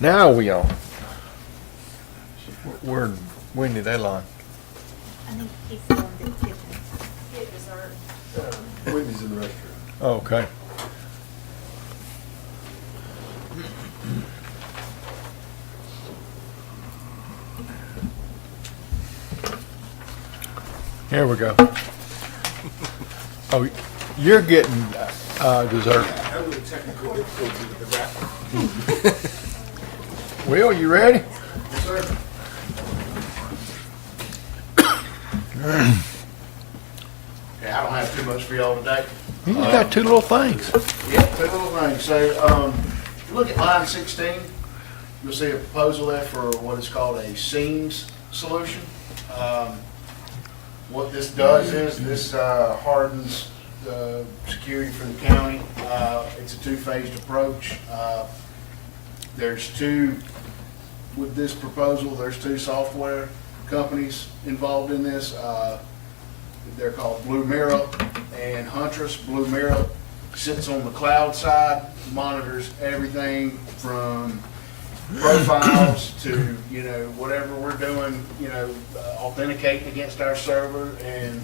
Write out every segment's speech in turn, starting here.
Now we on. When did that line? I think he's going to the kitchen. Get dessert. Wendy's in the restaurant. Oh, okay. Here we go. Oh, you're getting dessert. That was a technical difficulty with the wrap. Will, you ready? Yes, sir. Yeah, I don't have too much for y'all today. You just got two little things. Yeah, two little things. So, if you look at line 16, you'll see a proposal there for what is called a seams solution. What this does is this hardens the security for the county. It's a two-phased approach. With this proposal, there's two software companies involved in this. They're called Blue Mirror and Huntress. Blue Mirror sits on the cloud side, monitors everything from profiles to, whatever we're doing, authenticating against our server. And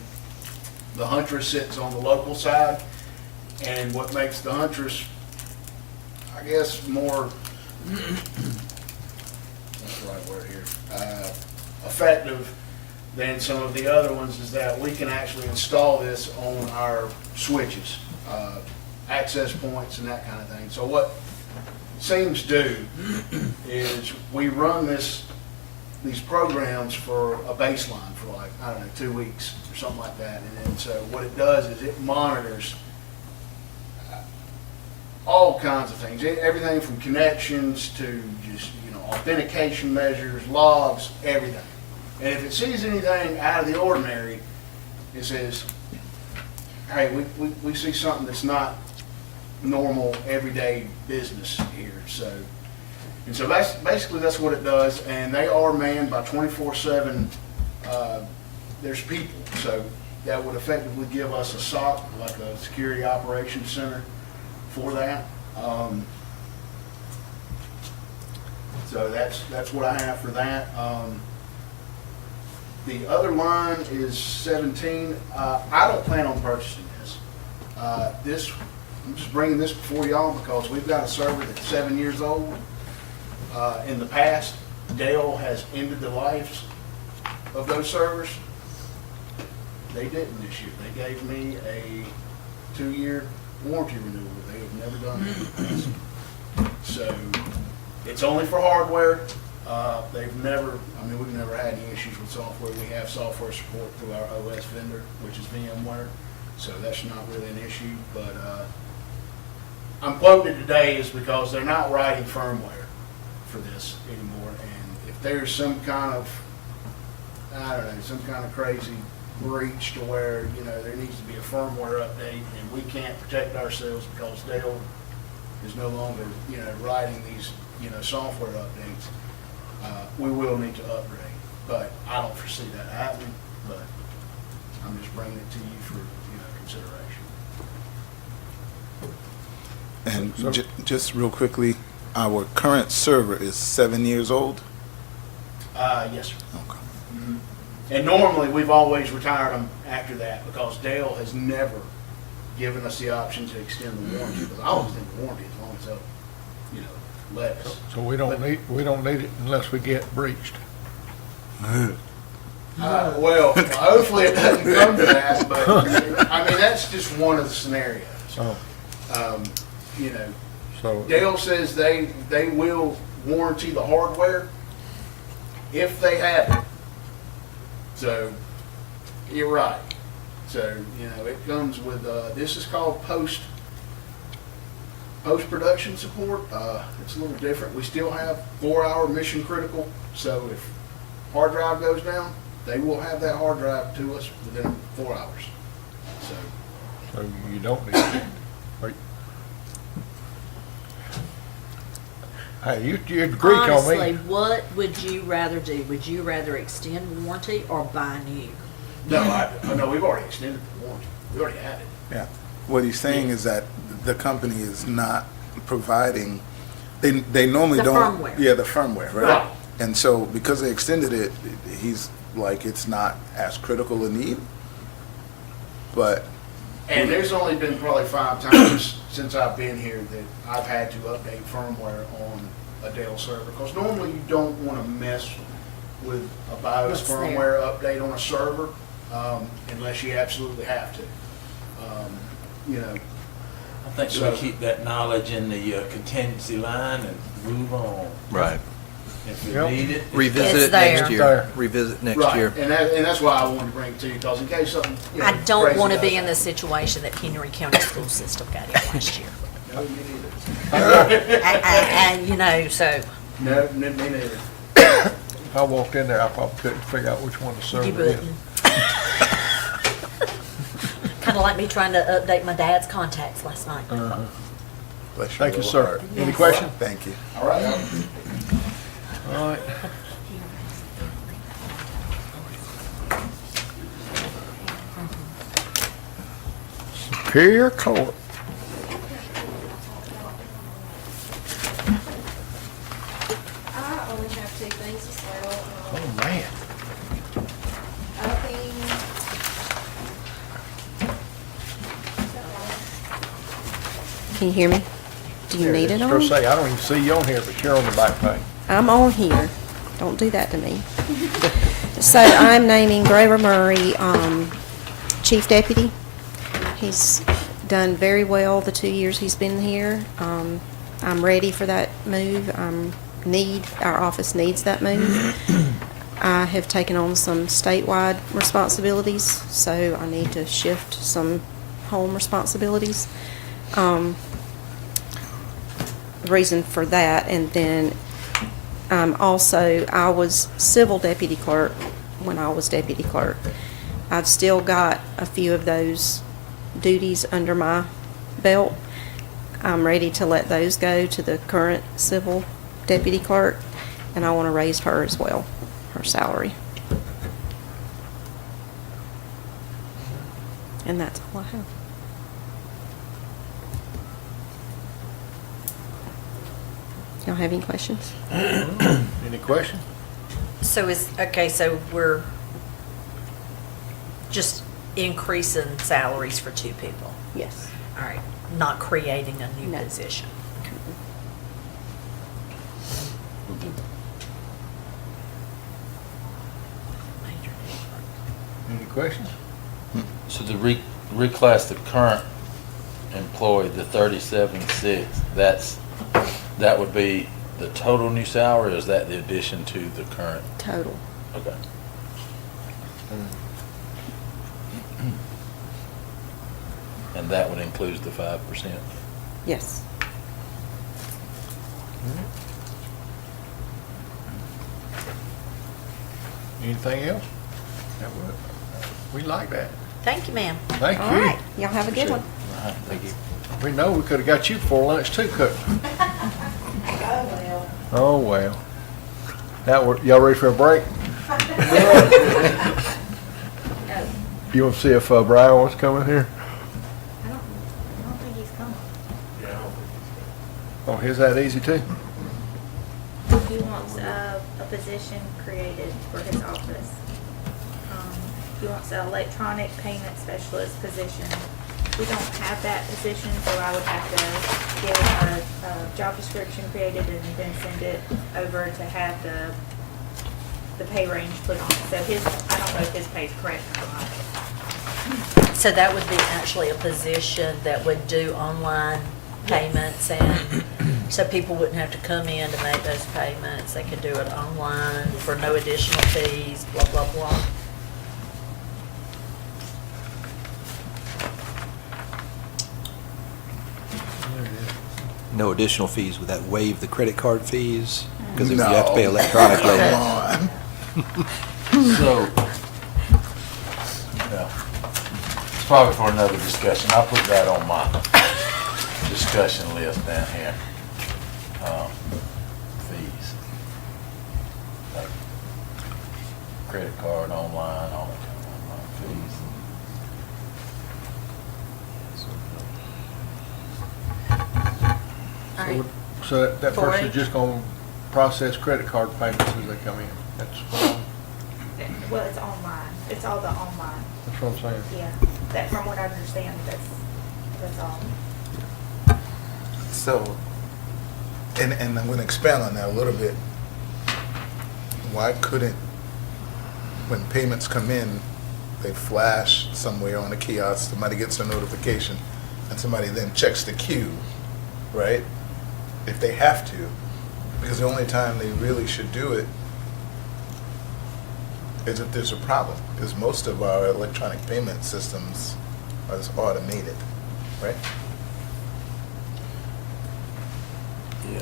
the Huntress sits on the local side. And what makes the Huntress, I guess, more, what's the right word here, effective than some of the other ones is that we can actually install this on our switches, access points and that kind of thing. So what Seams do is we run these programs for a baseline for 2 weeks or something like that. And then so what it does is it monitors all kinds of things, everything from connections to just, authentication measures, logs, everything. And if it sees anything out of the ordinary, it says, hey, we see something that's not normal, everyday business here. So basically that's what it does. And they are manned by 24/7. There's people. So that would effectively give us a SOC, like a security operations center for that. So that's what I have for that. The other line is 17. I don't plan on purchasing this. I'm just bringing this before y'all because we've got a server that's 7 years old. In the past, Dell has ended the lives of those servers. They didn't this year. They gave me a 2-year warranty renewal. They have never done that. So it's only for hardware. We've never had any issues with software. We have software support through our OS vendor, which is VMware. So that's not really an issue. But I'm quoting it today is because they're not writing firmware for this anymore. And if there's some kind of, some kind of crazy breach to where, there needs to be a firmware update and we can't protect ourselves because Dell is no longer, writing these, software updates, we will need to upgrade. But I don't foresee that happening, but I'm just bringing it to you for, consideration. And just real quickly, our current server is 7 years old? Yes, sir. Okay. Mhm. And normally, we've always retired them after that because Dell has never given us the option to extend the warranty. Because I'll extend the warranty as long as they'll, let us. So we don't need it unless we get breached. Well, hopefully it doesn't come to that, but that's just one of the scenarios. Oh, so Dell says they will warranty the hardware if they have it. So, you're right. So, it comes with, this is called post-production support. It's a little different. We still have 4-hour mission critical. So if hard drive goes down, they will have that hard drive to us within 4 hours. so you don't need it. Hey, you agree on Honestly, me. what would you rather do? Would you rather extend warranty or buy new? No, we've already extended the warranty. We already had it. Yeah. What he's saying is that the company is not providing They normally The don't. firmware. Yeah, the firmware, right? Right. And so because they extended it, he's like, it's not as critical a need. But And there's only been probably 5 times since I've been here that I've had to update firmware on a Dell server. Because normally you don't want to mess with a BIOS What's there? firmware update on a server unless you absolutely have to. You know, I think So- we keep that knowledge in the contingency line and move on. Right. If we Yep. need it. Revisit It's it next there. year. There. Revisit next right, year. and that's why I wanted to bring it to you, because in case something, you know, I don't crazy want to does be in the happen. situation that Henry County School System got in last year. No, me neither. And, you know, so No, me neither. I walked in there, I probably couldn't figure out which one the you server is. wouldn't. Kind of like me trying to update my dad's contacts last night. Uh-huh. bless your Thank you, little sir. heart. Any Yes. questions? Thank you. All right. All right. Superior Court. I only have 2 things as well. Oh, man. I think. Can you hear me? Do you need it I was on? gonna say, I don't even see you on here, but you're on the back page. I'm on here. Don't do that to me. So I'm naming Grover Murray, Chief Deputy. He's done very well the 2 years he's been here. I'm ready for that move. Our office needs that move. I have taken on some statewide responsibilities, so I need to shift some home responsibilities. The reason for that, and then also, I was civil deputy clerk when I was deputy clerk. I've still got a few of those duties under my belt. I'm ready to let those go to the current civil deputy clerk, and I want to raise her as well, her salary. And that's all I have. Y'all have any questions? Any questions? So so we're just increasing salaries for 2 people. Yes. All right, not creating a new No. position. Any questions? So to reclass the current employee, the 37,600, that would be the total new salary, or is that the addition to the current? Total. Okay. And that would include the 5%? Yes. Anything else? We like that. Thank you, ma'am. Thank All you. right. Y'all have a good one. All right, thank you. We know we could've got you before lunch too, couldn't we? Oh, well. Now, y'all ready for a break? You want to see if Brian wants to come in here? I don't think he's coming. Oh, his that easy too? He wants a position created for his office. He wants an electronic payment specialist position. We don't have that position, so I would have to get a job description created and then send it over to have the pay range put on it. So I don't know if his pay's correct or not. So that would be actually a position that would do online payments, and so people wouldn't have to come in to make those payments. They could do it online for no additional fees, blah, blah, blah. No additional fees. Would that waive the credit card fees? Because if you have to pay electronically. Come on. So, yeah, it's probably for another discussion. I'll put that on my discussion list down here. Fees. Like credit card, online, all that kind of online fees. All right. So that For person's each? just gonna process credit card payments as they come in. That's what Well, it's online. It's all the online. I'm saying. Yeah, that from what I understand, that's all. So, and I'm gonna expand on that a little bit. Why couldn't, when payments come in, they flash somewhere on a kiosk, somebody gets a notification, and somebody then checks the queue, right? If they have to, because the only time they really should do it is if there's a problem, because most of our electronic payment systems are automated, right? Yeah.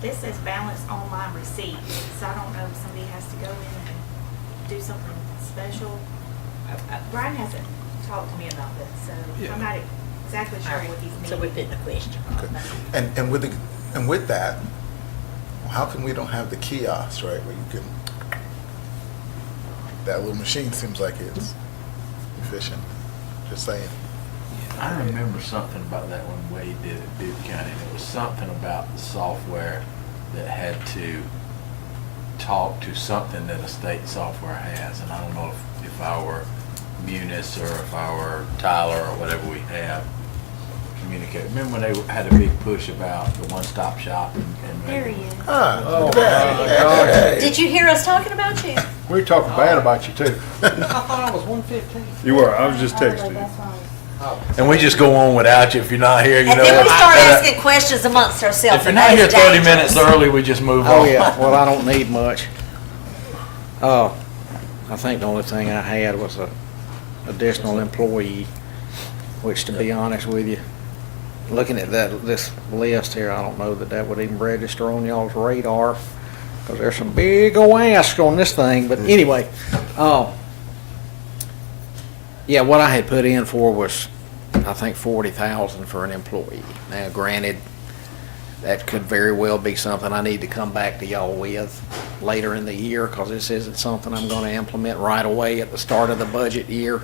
This says balance online receipt, so I don't know if somebody has to go in and do something special. Brian hasn't talked to me about this, so Yeah. I'm not exactly sure what he's So we needing. put the question. Okay. And with that, how come we don't have the kiosks, right, where you can, that little machine seems like it's efficient, just saying. I remember something about that when Wade did it at Duke County. It was something about the software that had to talk to something that a state software has. And I don't know if our Munis or if our Tyler or whatever we have communicate. Remember when they had a big push about the one-stop shop and There he is. Ah, Oh, look at my that. God. Did you hear us talking about you? We're talking bad about you too. I thought I was 115. You were, I was just Oh, texting you. that's why I was- And we just go on without you if you're not here. You And know then we what? start And, asking questions amongst ourselves. if you're and not that here is 30 dangerous. minutes early, we just move on. Oh, yeah, well, I don't need much. I think the only thing I had was a additional employee, which to be honest with you, looking at this list here, I don't know that would even register on y'all's radar, because there's some big ol' asks on this thing, but anyway, yeah, what I had put in for was, I think, 40,000 for an employee. Now, granted, that could very well be something I need to come back to y'all with later in the year, because this isn't something I'm gonna implement right away at the start of the budget year.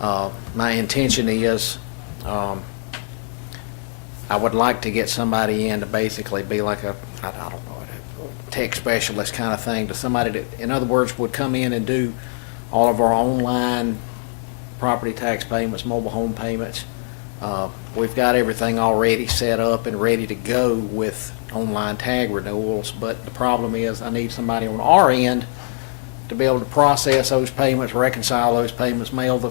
My intention is, I would like to get somebody in to basically be like a, I don't know, a tech specialist kind of thing, to somebody that, in other words, would come in and do all of our online property tax payments, mobile home payments. We've got everything already set up and ready to go with online tag renewals, but the problem is I need somebody on our end to be able to process those payments, reconcile those payments, mail the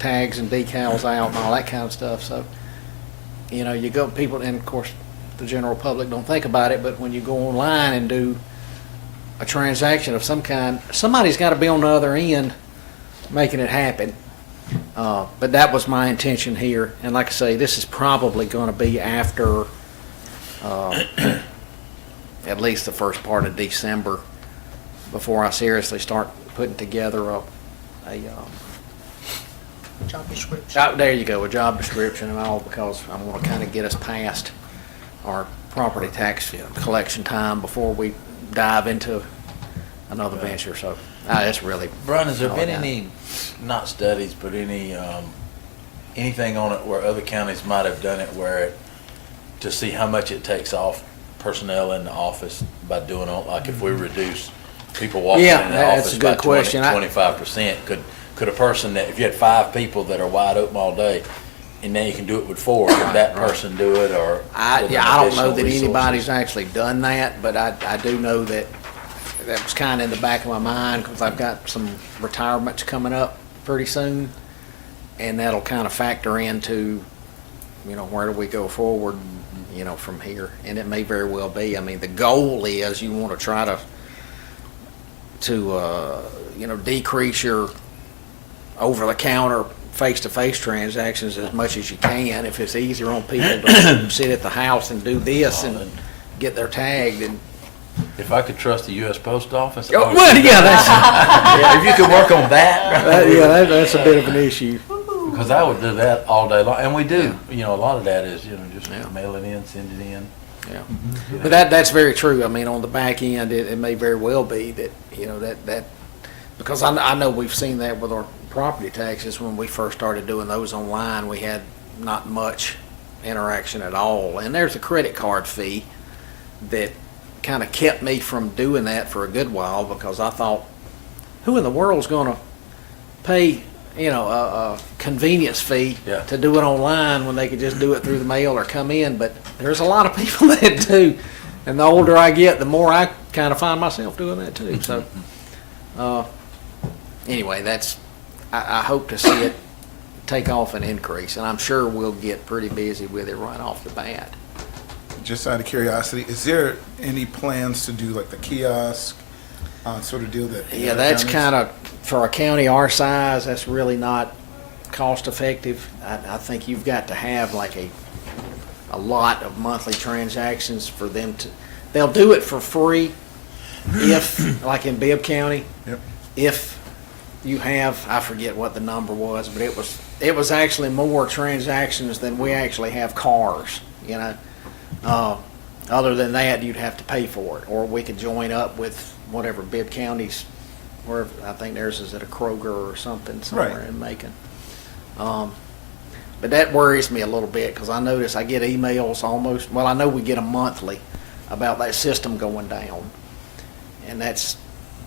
tags and decals out and all that kind of stuff. So, you know, you go, people, and of course, the general public don't think about it, but when you go online and do a transaction of some kind, somebody's got to be on the other end making it happen. But that was my intention here, and like I say, this is probably going to be after at least the first part of December before I seriously start putting together a Job description. there you go, a job description and all, because I want to kind of get us past our property tax collection time before we dive into another venture. So that's really. Brian, has there all been I got. any, not studies, but any, anything on it where other counties might have done it where to see how much it takes off personnel in the office by doing it, like if we reduce people walking Yeah, in the that's office a by good question. 25%, could a person that, if you had 5 people that are wide open all day, and now you can do it with 4, could that person do it, or? I with don't know additional that resources? anybody's actually done that, but I do know that that was kind of in the back of my mind, because I've got some retirements coming up pretty soon, and that'll kind of factor into, you know, where do we go forward, you know, from here. And it may very well be, I mean, the goal is you want to try to you know, decrease your over-the-counter face-to-face transactions as much as you can. If it's easier on people to sit at the house and do this and get their tagged, and If I could trust the U.S. Post Office. oh, well, yeah, that's If you could work on that. that's a bit of an issue. Because I would do that all day long, and we do, you know, a lot of that is, you know, just Yeah. mail it in, send it in. Yeah, but that's very true. I mean, on the back end, it may very well be that, you know, that because I know we've seen that with our property taxes when we first started doing those online. We had not much interaction at all. And there's a credit card fee that kind of kept me from doing that for a good while, because I thought, who in the world's going to pay, a convenience fee Yeah. to do it online when they could just do it through the mail or come in? But there's a lot of people that do. And the older I get, the more I kind of find myself doing that too. So, anyway, I hope to see it take off and increase, and I'm sure we'll get pretty busy with it right off the bat. Just out of curiosity, is there any plans to do like the kiosk sort of deal that? Yeah, that's kind of, for a county our size, that's really not cost effective. I think you've got to have like a lot of monthly transactions for them to, they'll do it for free if, like in Bibb County, Yep. if you have, I forget what the number was, but it was actually more transactions than we actually have cars, Other than that, you'd have to pay for it, or we could join up with whatever Bibb County's, where I think theirs is at a Kroger or something somewhere Right. in Macon. But that worries me a little bit, because I notice I get emails almost, well, I know we get them monthly about that system going down. And that's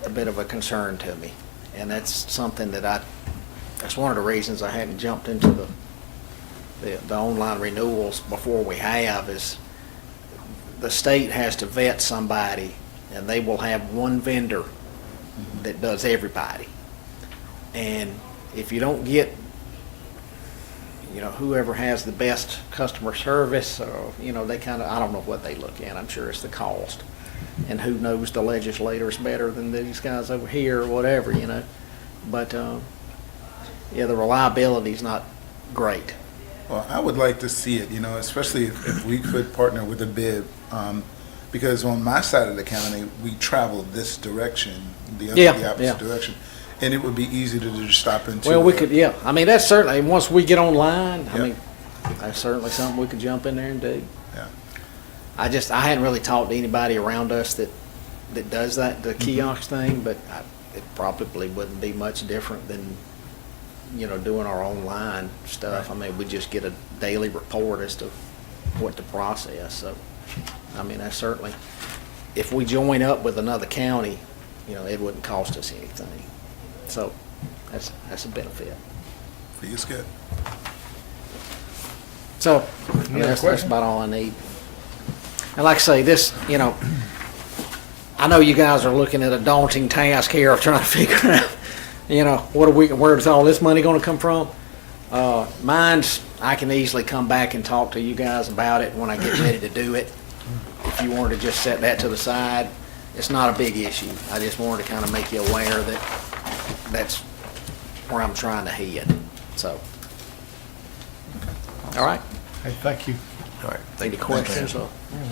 a bit of a concern to me. And that's something that's one of the reasons I hadn't jumped into the online renewals before we have, is the state has to vet somebody, and they will have one vendor that does everybody. And if you don't get, whoever has the best customer service, or, they kind of, I don't know what they look at. I'm sure it's the cost. And who knows the legislators better than these guys over here or whatever, But, the reliability's not great. Well, I would like to see it, especially if we could partner with a Bibb, because on my side of the county, we travel this direction, the opposite direction, and it would be easy to just stop into. Well, we could, I mean, that's certainly, once we get online, I Yeah. mean, that's certainly something we could jump in there and do. Yeah. I hadn't really talked to anybody around us that does that, the kiosk thing, but it probably wouldn't be much different than, doing our online stuff. Right. I mean, we just get a daily report as to what to process. So, I mean, that's certainly, if we join up with another county, it wouldn't cost us anything. So, that's a benefit. Feels good. So, I mean, Any other that's questions? about all I need. And like I say, this, I know you guys are looking at a daunting task here of trying to figure out, where's all this money gonna come from? Mine's, I can easily come back and talk to you guys about it when I get ready to do it. If you wanted to just set that to the side, it's not a big issue. I just wanted to kind of make you aware that that's where I'm trying to head, so. All right, Hey, thank you. All right. any questions?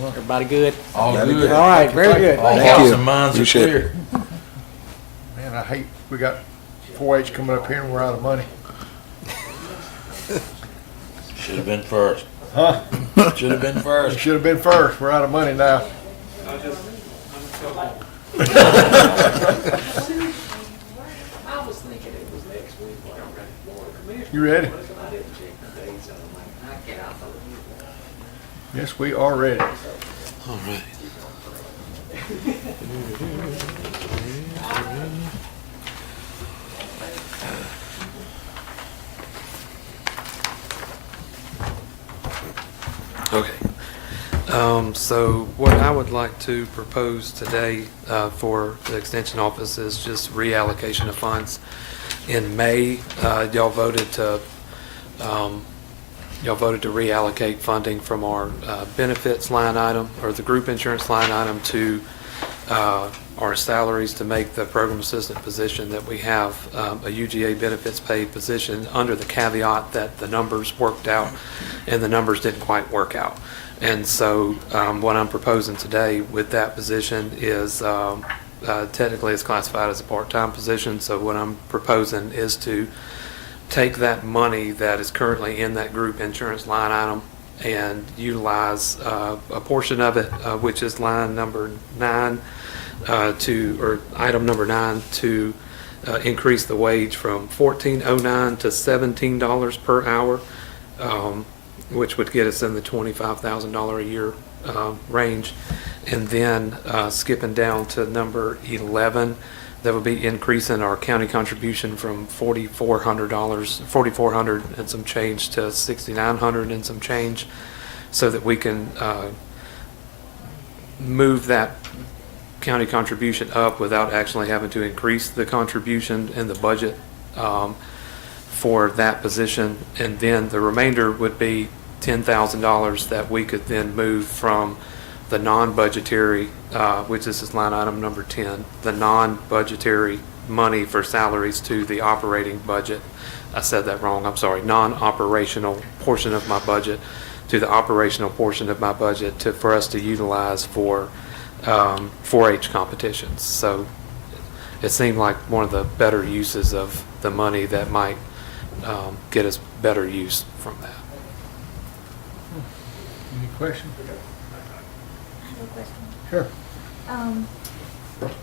Everybody good? All That'd be good. good. All right, very good. All Thank Thank hearts you. and minds are Appreciate it. clear. Man, I hate, we got 4-H coming up here and we're out of money. Should have been first. Huh? Should have been It first. should have been first. We're out of money now. I was thinking it was next week, like, Board of Commissioners. You ready? I didn't check the dates, and I'm like, I can't, I thought you. Yes, we are ready. All right. Okay. So what I would like to propose today for the Extension Office is just reallocation of funds. In May, y'all voted to reallocate funding from our benefits line item, or the group insurance line item, to our salaries to make the program assistant position that we have a UGA benefits paid position, under the caveat that the numbers worked out and the numbers didn't quite work out. And so what I'm proposing today with that position is technically it's classified as a part-time position. So what I'm proposing is to take that money that is currently in that group insurance line item and utilize a portion of it, which is line number 9, or item number 9, to increase the wage from $14.09 to $17 per hour. which would get us in the $25,000 a year range. And then skipping down to number 11, that would be increasing our county contribution from $4,400 and some change to $6,900 and some change, so that we can move that county contribution up without actually having to increase the contribution in the budget for that position. And then the remainder would be $10,000 that we could then move from the non-budgetary, which this is line item number 10, the non-budgetary money for salaries to the operating budget. I said that wrong, I'm sorry, non-operational portion of my budget to the operational portion of my budget for us to utilize for 4-H competitions. So it seemed like one of the better uses of the money that might get us better use from that. Any questions? I have a question. Sure.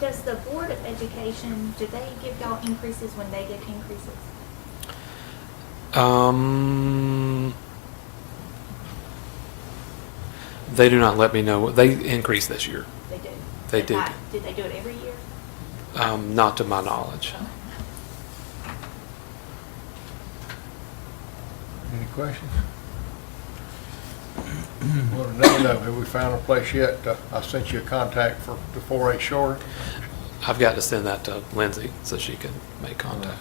Does the Board of Education, do they give y'all increases when they get increases? They do not let me know. They increased this year. They do? They did. Did they do it every year? Not to my knowledge. Any questions? Well, no, have we found a place yet? I sent you a contact for the 4-H short. I've got to send that to Lindsay so she can make contact.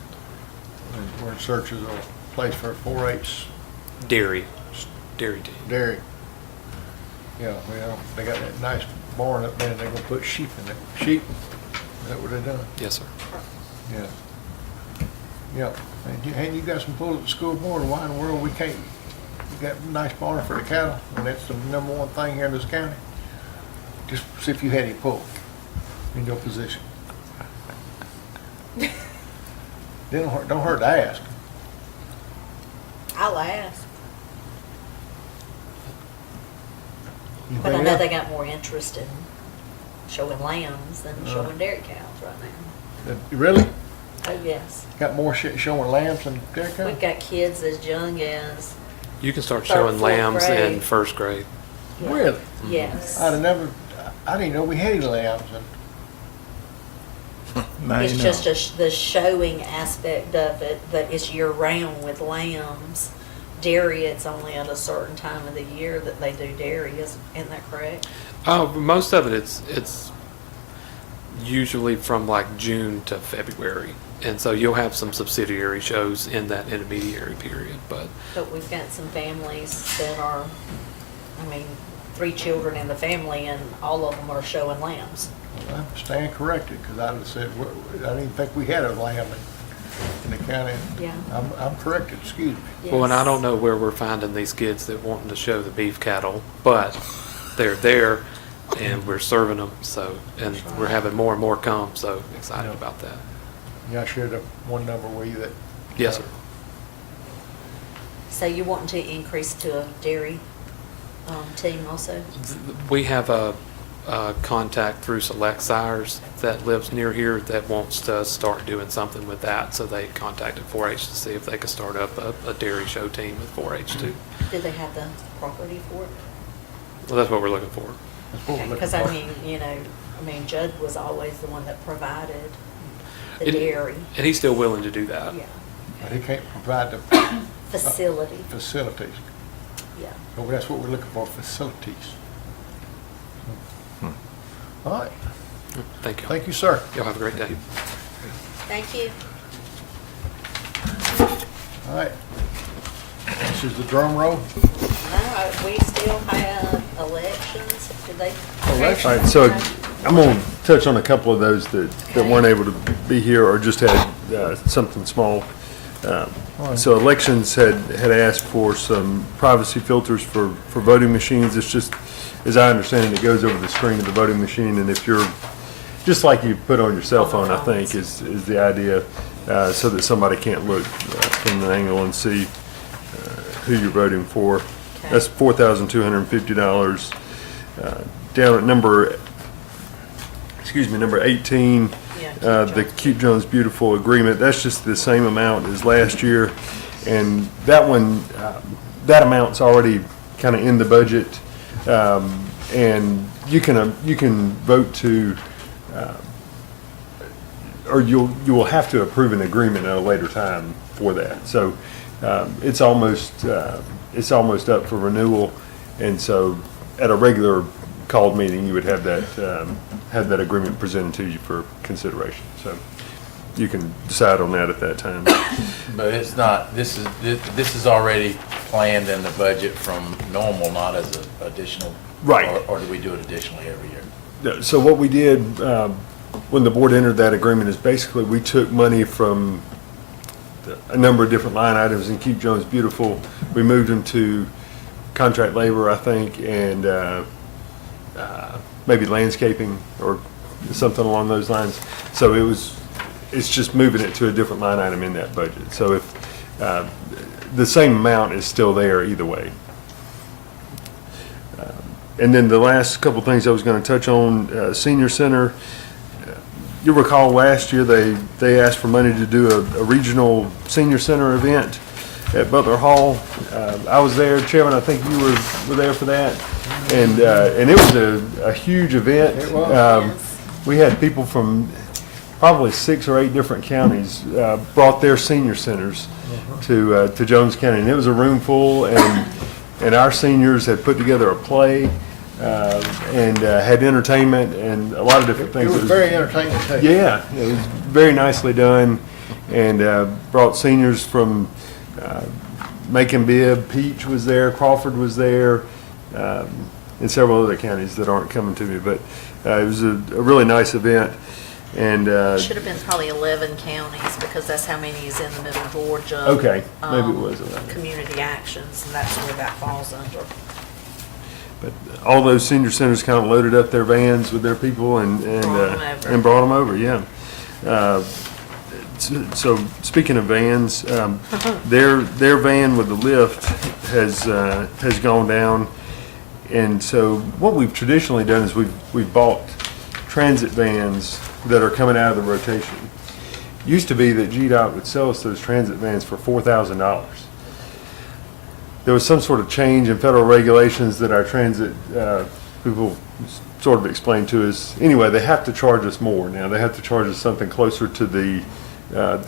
We're in search of a place for 4-H Dairy team. dairy. Yeah, well, they got that nice barn up there, and they're gonna put sheep in it. Sheep, is that what they done? Yes, sir. Yeah. Yeah, and you got some pull at the school board, why in the world we can't, you got a nice barn for the cattle, and that's the number one thing here in this county. Just see if you had any pull in your position. Don't hurt to ask. I'll ask. But I Anything know else? they got more interest in showing lambs than showing dairy cows right now. Really? Oh, yes. Got more shit showing lambs than dairy cows? We've got kids as young as, You can start Third, showing fourth lambs in grade. first grade. yeah. Really? Yes. I didn't know we had any lambs, and Now It's you know. just the showing aspect of it, that it's year round with lambs. Dairy, it's only at a certain time of the year that they do dairy, isn't that correct? Most of it, it's usually from like June to February. And so you'll have some subsidiary shows in that intermediary period, but But we've got some families that are, 3 children in the family, and all of them are showing lambs. I stand corrected, because I'd have said, I didn't think we had a lamb in the county. Yeah. I'm corrected, excuse me. well, and I Yes. don't know where we're finding these kids that wanting to show the beef cattle, but they're there and we're serving them, so, and we're having more and more come, so excited Yeah. about that. Yeah, I shared one number with you that. Yes, sir. So you're wanting to increase to a dairy team also? We have a contact through Select Sires that lives near here that wants to start doing something with that, so they contacted 4-H to see if they could start up a dairy show team with 4-H too. Do they have the property for it? Well, that's what we're looking for. That's what we're looking Because for. Judd was always the one that provided the And- dairy. And he's still willing to do that. Yeah. But he can't provide the Facility, facilities. yeah. So that's what we're looking for, facilities. All right, Thank you. thank you, sir. Y'all have a great day. Thank you. All right. This is the drum roll. No, we still have elections. Did they? Election. All right, so I'm going to touch on a couple of those that weren't able to be here or just had something small. So elections had asked for some privacy filters for voting machines. It's just, as I understand it, it goes over the screen of the voting machine, and if you're, just like you put on your cell phone, I think, is the idea, so that somebody can't look from the angle and see who you're voting for. Okay. That's $4,250. Down at number 18, Yeah, Keep the Jones Keep Jones Beautiful agreement, that's just the same amount as last year. And that one, that amount's already kind of in the budget. And you can vote to, or you will have to approve an agreement at a later time for that. So it's almost up for renewal, and so at a regular called meeting, you would have that agreement presented to you for consideration. So you can decide on that at that time. But it's not, this is already planned in the budget from normal, not as an additional? Right. Or do we do it additionally every year? So what we did when the board entered that agreement is basically we took money from a number of different line items in Keep Jones Beautiful. We moved them to contract labor, I think, and maybe landscaping or something along those lines. So it's just moving it to a different line item in that budget. So if the same amount is still there either way. And then the last couple of things I was going to touch on, senior center. You'll recall last year they asked for money to do a regional senior center event at Butler Hall. I was there, Chairman. I think you were there for that, and it was a huge event. It was. We had people from probably 6 or 8 different counties brought their senior centers to Jones County, and it was a room full. And our seniors had put together a play and had entertainment and a lot of different things. It was very entertaining too. Yeah, it was very nicely done, and brought seniors from Macon Bibb, Peach was there, Crawford was there, and several other counties that aren't coming to me. But it was a really nice event. And Should have been probably 11 counties, because that's how many is in the middle Georgia. okay, maybe it was 11. Community actions, and that's where that falls under. But all those senior centers kind of loaded up their vans with their people and brought them over. Yeah. So speaking of vans, their van with the lift has gone down, and so what we've traditionally done is we've bought transit vans that are coming out of the rotation. Used to be that GDOT would sell us those transit vans for $4,000. There was some sort of change in federal regulations that our transit people sort of explained to us. Anyway, they have to charge us more now. They have to charge us something closer to the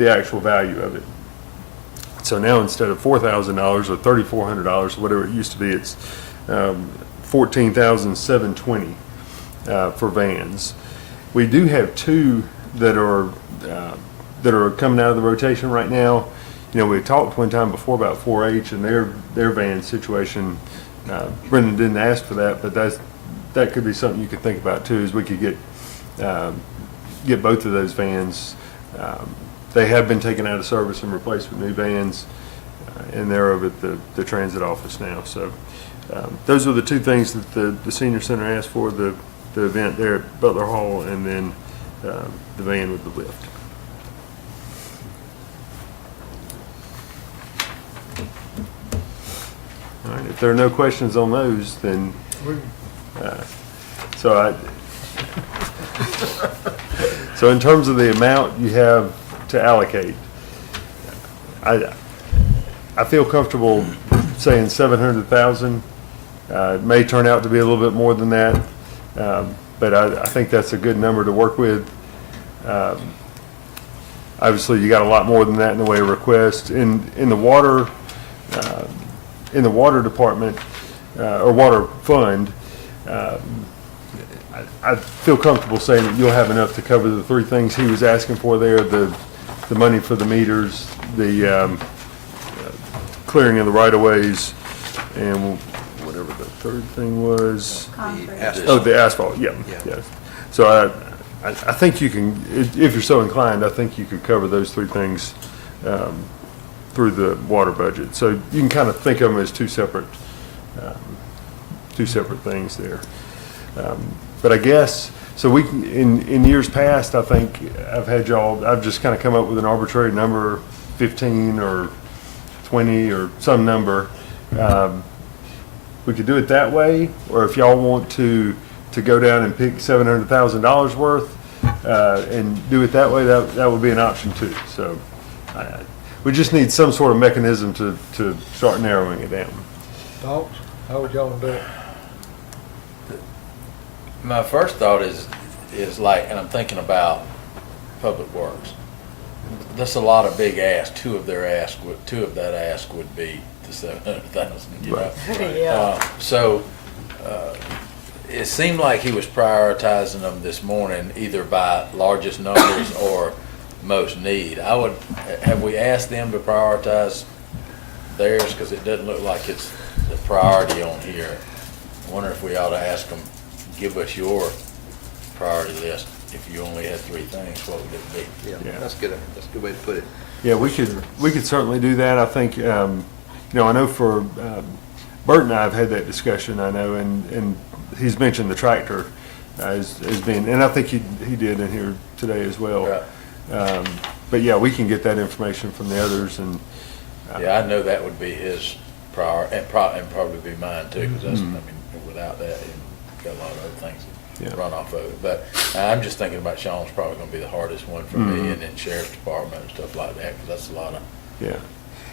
actual value of it. So now instead of $4,000 or $3,400 or whatever it used to be, it's $14,720 for vans. We do have 2 that are coming out of the rotation right now. You know, we talked one time before about 4-H and their van situation. Brendan didn't ask for that, but that could be something you could think about too. Is we could get both of those vans. They have been taken out of service and replaced with new vans, and they're over at the transit office now. So those are the 2 things that the senior center asked for: the event there at Butler Hall, and then the van with the lift. All right, if there are no questions on those, then so in terms of the amount you have to allocate, I feel comfortable saying 700,000. It may turn out to be a little bit more than that. But I think that's a good number to work with. Obviously, you got a lot more than that in the way of requests. In the water department or water fund, I feel comfortable saying that you'll have enough to cover the 3 things he was asking for there: the money for the meters, the clearing of the right-of-ways, and whatever the 3rd thing was. The asphalt, yeah. So I think you can, if you're so inclined, I think you could cover those 3 things through the water budget. So you can kind of think of them as two separate things there. But I guess, so we can, in years past, I think I've just kind of come up with an arbitrary number, 15 or 20 or some number. We could do it that way, or if y'all want to go down and pick $700,000 worth and do it that way, that would be an option too. So we just need some sort of mechanism to start narrowing it down. Thoughts? How would y'all do it? My first thought is like, and I'm thinking about Public Works. That's a lot of big ask. Two of that ask would be the 700,000, you know? Yeah. So, it seemed like he was prioritizing them this morning, either by largest numbers or most need. Have we asked them to prioritize theirs? Because it doesn't look like it's the priority on here. I wonder if we ought to ask them, give us your priority list. If you only had 3 things, what would it be? Yeah, that's good. That's a good way to put it. Yeah, we could certainly do that. I think, I know for, Bert and I have had that discussion, I know, and he's mentioned the tractor as being, and I think he did in here today as well. Right. But yeah, we can get that information from the others and. Yeah, I know that would be his priority, and probably be mine too, because that's, I mean, without that, you've got a lot of other things that run off of it. But I'm just thinking about Sean's probably gonna be the hardest one for me, and then Sheriff's Department and stuff like that, because that's a lot of,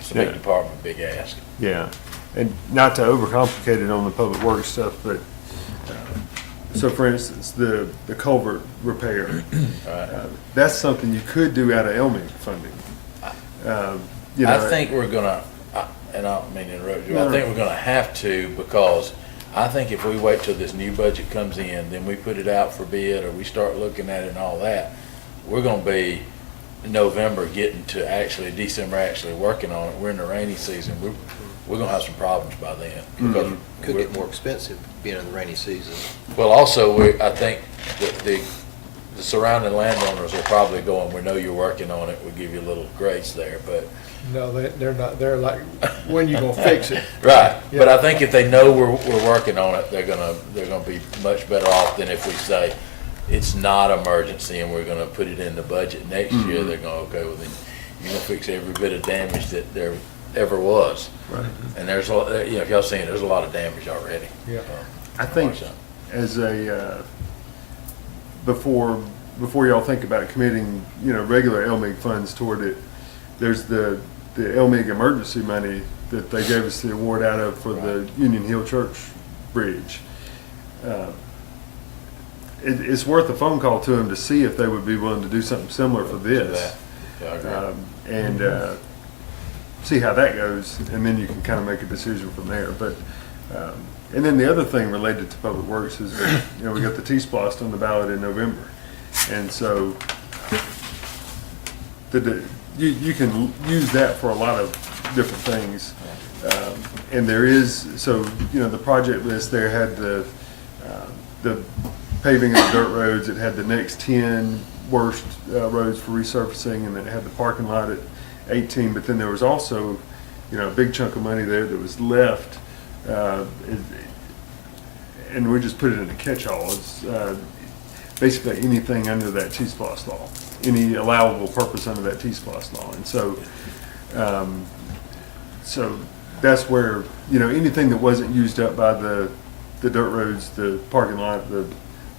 it's a big department, big ask. Yeah, and not to overcomplicate it on the public works stuff, but, so for instance, the culvert repair, that's something you could do out of LMIG funding. I think we're gonna, and I don't mean to interrupt you, I think we're gonna have to, because I think if we wait till this new budget comes in, then we put it out for bid, or we start looking at it and all that, we're gonna be in November getting to December actually working on it. We're in the rainy season. We're gonna have some problems by then. Because Could get more expensive being in the rainy season. well, also, I think that the surrounding landowners are probably going, we know you're working on it, we'll give you a little grace there, but. No, they're not, they're like, when you gonna fix it? Right, but I think if they know we're working on it, they're gonna be much better off than if we say it's not emergency and we're gonna put it in the budget next year. They're going, okay, well then you're gonna fix every bit of damage that there ever was. Right. And there's a lot, if y'all seen it, there's a lot of damage already. Yeah. I think as before y'all think about committing, regular LMIG funds toward it, there's the LMIG emergency money that they gave us the award out of for the Union Hill Church Bridge. It's worth a phone call to them to see if they would be willing to do something similar for this. Yeah, I agree. And see how that goes, and then you can kind of make a decision from there. But and then the other thing related to Public Works is, we got the T-Splost on the ballot in November, and so you can use that for a lot of different things. And there is, the project list there had the paving of the dirt roads. It had the next 10 worst roads for resurfacing, and then it had the parking lot at 18. But then there was also, a big chunk of money there that was left, and we just put it in a catch-all. It's basically anything under that T-Splost law, any allowable purpose under that T-Splost law. And so that's where, anything that wasn't used up by the dirt roads, the parking lot, the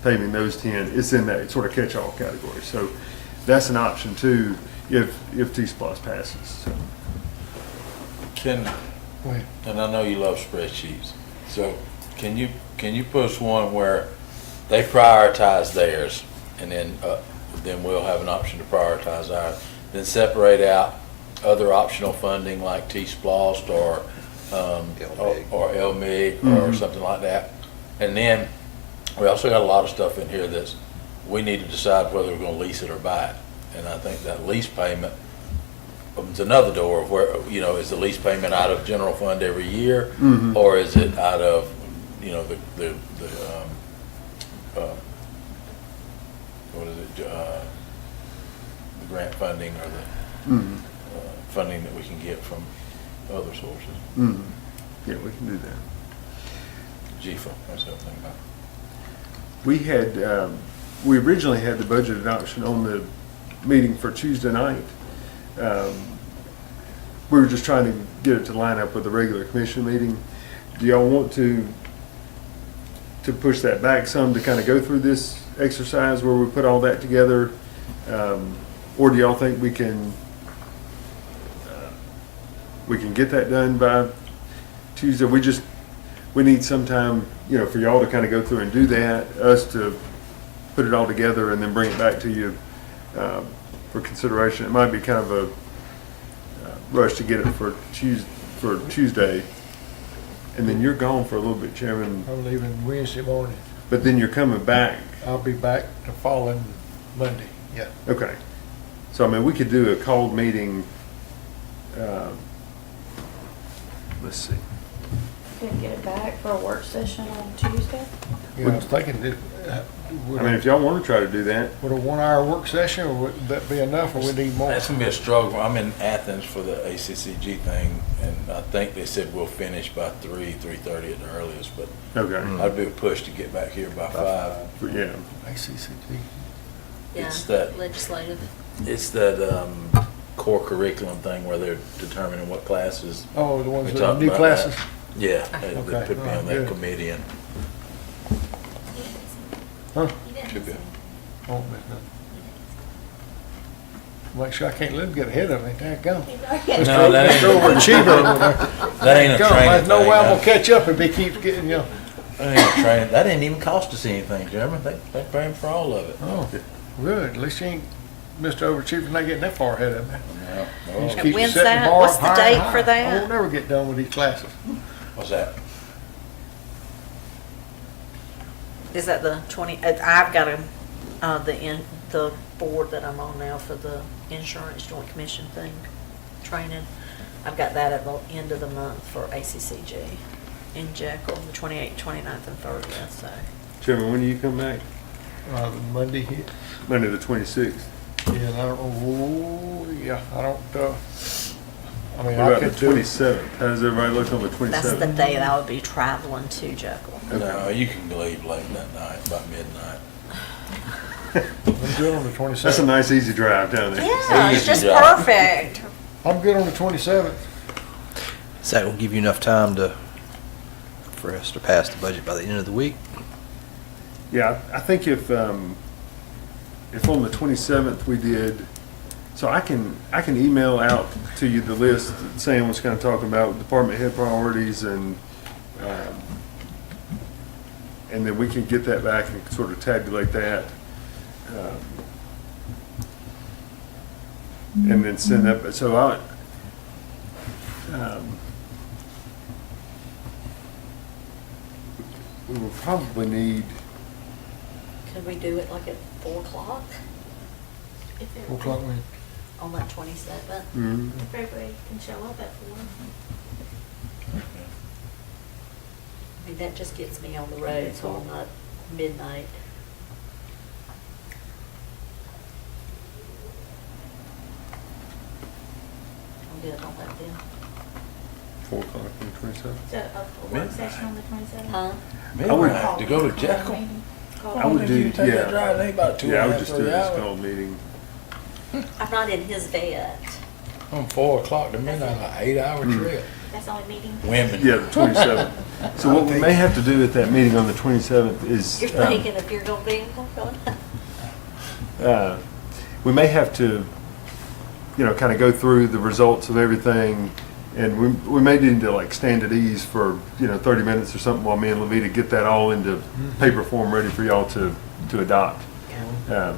paving, those 10, it's in that sort of catch-all category. So that's an option too, if T-Splost passes. So. And I know you love spreadsheets, so can you push one where they prioritize theirs, and then we'll have an option to prioritize ours, then separate out other optional funding like T-Splost or LMIG or something like that. And then we also got a lot of stuff in here that's, we need to decide whether we're gonna lease it or buy it. And I think that lease payment opens another door of where, is the lease payment out of general fund every year, or is it out of, the what is it, the grant funding or the funding that we can get from other sources. Yeah, we can do that. GFA, that's the other thing about it. We had, we originally had the budget adoption on the meeting for Tuesday night. We were just trying to get it to line up with the regular commission meeting. Do y'all want to push that back some to kind of go through this exercise where we put all that together? Or do y'all think we can we can get that done by Tuesday. We need some time, you know, for y'all to kind of go through and do that, us to put it all together and then bring it back to you for consideration. It might be kind of a rush to get it for Tuesday. And then you're gone for a little bit, Chairman, I'm leaving Wednesday morning. but then you're coming back. I'll be back the following Monday, yeah. Okay. So, I mean, we could do a called meeting, let's see. Can get it back for a work session on Tuesday? Yeah, I was thinking that, I mean, if y'all want to try to do that. would a 1 hour work session, or would that be enough, or we need more? That's gonna be a struggle. I'm in Athens for the ACCG thing, and I think they said we'll finish by 3:30 at the earliest, but Okay. I'd be a push to get back here by 5. Yeah. ACCG. Yeah, It's that- legislative. It's that core curriculum thing where they're determining what classes. Oh, the ones We with talked the new about classes? Yeah, they Okay. put me on that Good. committee and Huh? should be. Oh, but no. Make sure I can't let them get ahead of me, dadgum. No, that ain't, Overachiever over there. that ain't a Dadgum, training there's no thing. way I'm That gonna catch up if he keeps getting, you know. ain't a training. That didn't even cost us anything, Jeremy. They paying for all of it. Oh, good, at least you ain't Mr. Overachiever, not getting that far ahead of me. Yeah. You just Oh, keep when's setting that? bar What's up the higher and date for higher. that? I won't never get done with these classes. what's that? Is that the 20, I've got the board that I'm on now for the insurance joint commission thing, training. I've got that at the end of the month for ACCG in Jekyll, the 28th, 29th, and 30th, so. Chairman, when do you come back? Monday hit, Monday the 26th. yeah, and I don't, oh, yeah, I don't, I mean, What I about the could do it. 27th? How does everybody look on the 27th? That's the day that I would be traveling to Jekyll. No, you can leave late that night, by midnight. I'm good on the 27th. That's a nice, easy drive down there. Yeah, it's Easy just job. perfect. I'm good on the 27th. So that will give you enough time for us to pass the budget by the end of the week? Yeah, I think if on the 27th we did, so I can email out to you the list that Sam was kind of talking about, department head priorities, and then we can get that back and sort of tabulate that. And then send that, so we will probably need, Could we do it like at 4 o'clock If What o'clock everybody, we? on that 27th? if everybody can show up at 4. I mean, that just gets me on the road, so I'm not midnight. I'm good on that then. 4 o'clock on the 27th. So a work session on the 27th? Huh? Midnight to go to Jekyll? I would do, Take that yeah. drive, it ain't about 2 Yeah, I and a would half, just do 3 this hours. call meeting. I'm not in his vet. From 4 o'clock to midnight, like 8-hour trip. That's the only meeting? Women. Yeah, the 27th. So what we may have to do at that meeting on the 27th is, You're thinking if you're gonna be, we may have to, kind of go through the results of everything, and we may need to like stand at ease for, 30 minutes or something while me and Levita get that all into paper form ready for y'all to adopt. I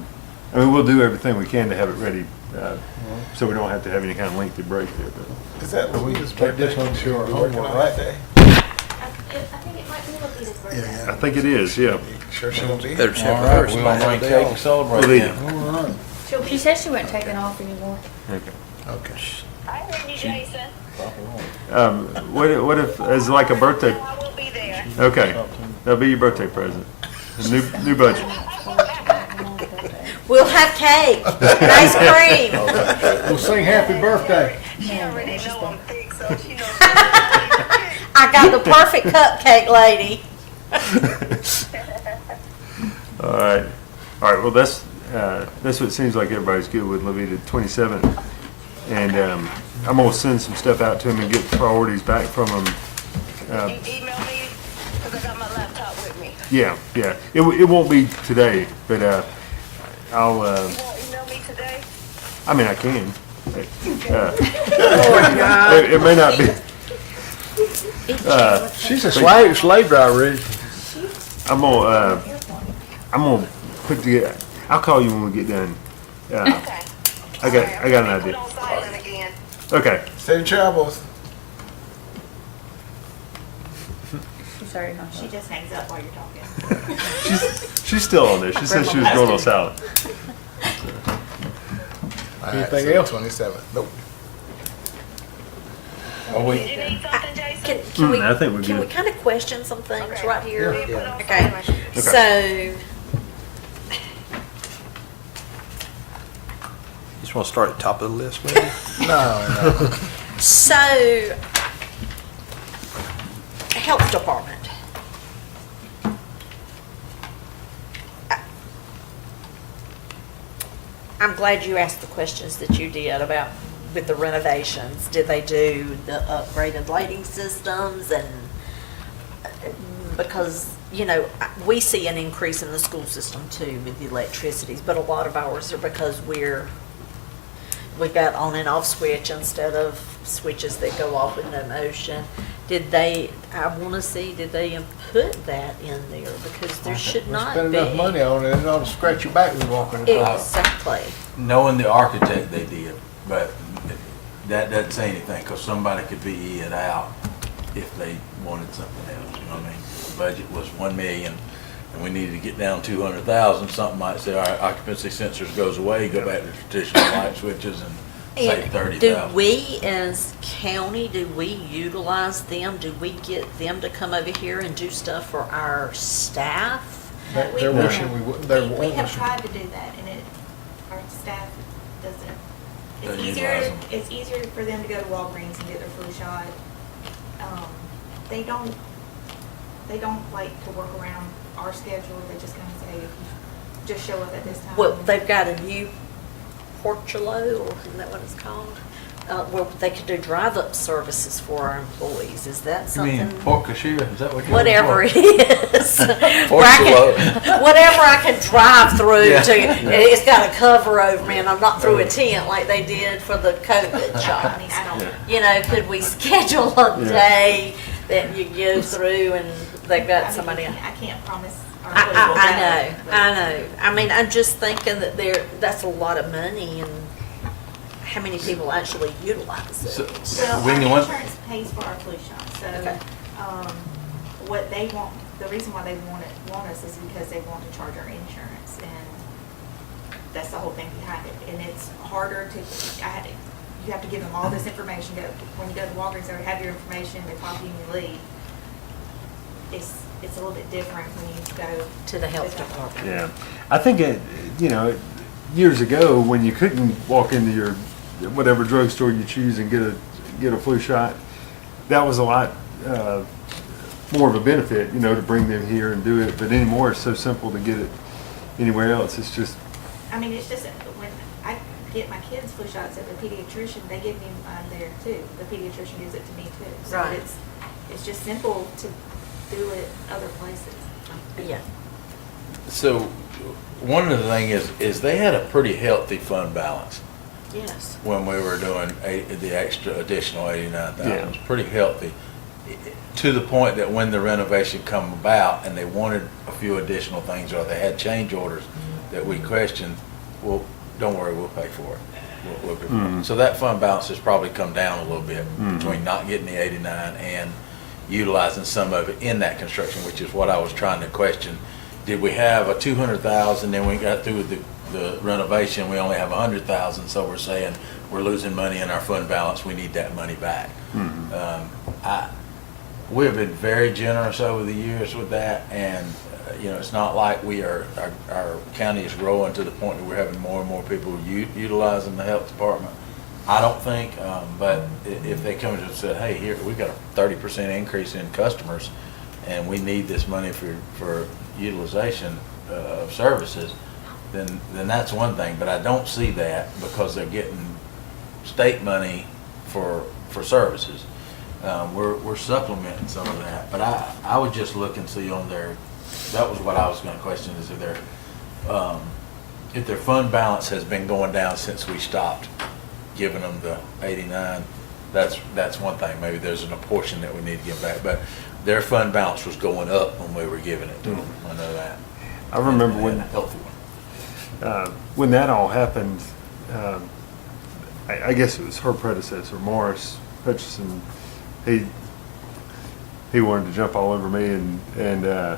mean, we'll do everything we can to have it ready, so we don't have to have any kind of lengthy break there, but. Is that Louise's birthday? This one's your homework, right? I think it might be Lupita's birthday. I think it is, yeah. Sure she won't be Better check All with right, her. we She gonna might have bring a day cake and off. celebrate Well, then. All right. She said she wasn't taking off anymore. Okay. Okay. I heard you, Jason. What if, as like a birthday? I will be there. Okay, that'll be your birthday present. New budget. we'll have cake, and ice cream. We'll sing happy birthday. She already know I'm big, so she knows. I got the perfect cupcake, lady. All right, well, that's what it seems like everybody's good with, Levita, 27th. And I'm gonna send some stuff out to him and get priorities back from him. Email me, because I got my laptop with me. Yeah, it won't be today, but I'll, You won't email me today? I mean, I can. It may not be. She's a slave driver, isn't she? I'm gonna put together, I'll call you when we get done. I got an idea. Okay. Safe travels. Sorry, no, she just hangs up while you're talking. She's still on there. She said she was going on salad. All right, Anything so else? 27. Nope. Are we, Can we, I think we're can we good. kind of question some things right here? Yeah. Okay, so, You just want to start at the top of the list, maybe? No. so, health department. I'm glad you asked the questions that you did about with the renovations. Did they do the upgraded lighting systems and, because, you know, we see an increase in the school system too with the electricities, but a lot of ours are because we've got on and off switch instead of switches that go off with no motion. Did they, I want to see, did they put that in there? Because there should not be. Spend enough money on it, it ought to scratch your back when you walk in the car. Exactly. knowing the architect, they did, but that doesn't say anything, because somebody could be it out if they wanted something else, you know what I mean? The budget was 1 million, and we needed to get down 200,000, something might say, all right, occupancy sensors goes away, go back to traditional light switches and save And 30,000. do we, as county, do we utilize them? Do we get them to come over here and do stuff for our staff? They're wishing we wouldn't, they're We have wishing. tried to do that, and our staff doesn't. Doesn't It's utilize easier, them. it's easier for them to go to Walgreens and get their flu shot. They don't like to work around our schedule, they just kind of say, just show up at this time. Well, they've got a new Portulo, or isn't that what it's called? Where they could do drive-up services for our employees. Is that You something? mean Port Cashir, is that what you're? Whatever it is. Where Portulo. I can- Whatever I can drive through Yeah. to, it's got a cover over me and I'm not through a tent like they did for the COVID shots. I don't, You know, could we schedule a Yeah. day that you go through and they've got somebody? I can't promise our I employees will go, know, but- I know. I mean, I'm just thinking that that's a lot of money and how many people actually utilize So- it. Well, We our can one- insurance pays for our flu shot, so, Okay. what they want, the reason why they want us is because they want to charge our insurance, and that's the whole thing behind it, and it's harder to, you have to give them all this information, when you go to Walgreens, they have your information, they copy and you leave. It's a little bit different when you go. To the health department. Yeah, I think years ago, when you couldn't walk into your whatever drugstore you choose and get a flu shot, that was a lot more of a benefit, to bring them here and do it. But anymore, it's so simple to get it anywhere else. It's just, I mean, it's just, when I get my kids' flu shots at the pediatrician, they give me mine there too. The pediatrician gives it to me too. So Right. it's just simple to do it other places. Yeah. So, one of the things is they had a pretty healthy fund balance Yes. when we were doing the extra additional 89,000. Yeah. It was pretty healthy, to the point that when the renovation come about and they wanted a few additional things, or they had change orders that we questioned, well, don't worry, we'll pay for it. We'll pay for it. So that fund balance has probably come down a little bit between not getting the 89 and utilizing some of it in that construction, which is what I was trying to question. Did we have a 200,000, then we got through with the renovation, we only have 100,000, so we're saying we're losing money in our fund balance, we need that money back. We have been very generous over the years with that, and it's not like our county is growing to the point that we're having more and more people utilizing the health department. I don't think, but if they come and say, hey, here, we've got a 30% increase in customers, and we need this money for utilization of services, then that's one thing. But I don't see that, because they're getting state money for services. We're supplementing some of that, but I would just look and see on their, that was what I was gonna question, is if their fund balance has been going down since we stopped giving them the 89, that's one thing. Maybe there's a portion that we need to give back, but their fund balance was going up when we were giving it to them. I know that. I remember And a healthy one. when that all happened, I guess it was her predecessor, Morris Hutchison. He wanted to jump all over me, and I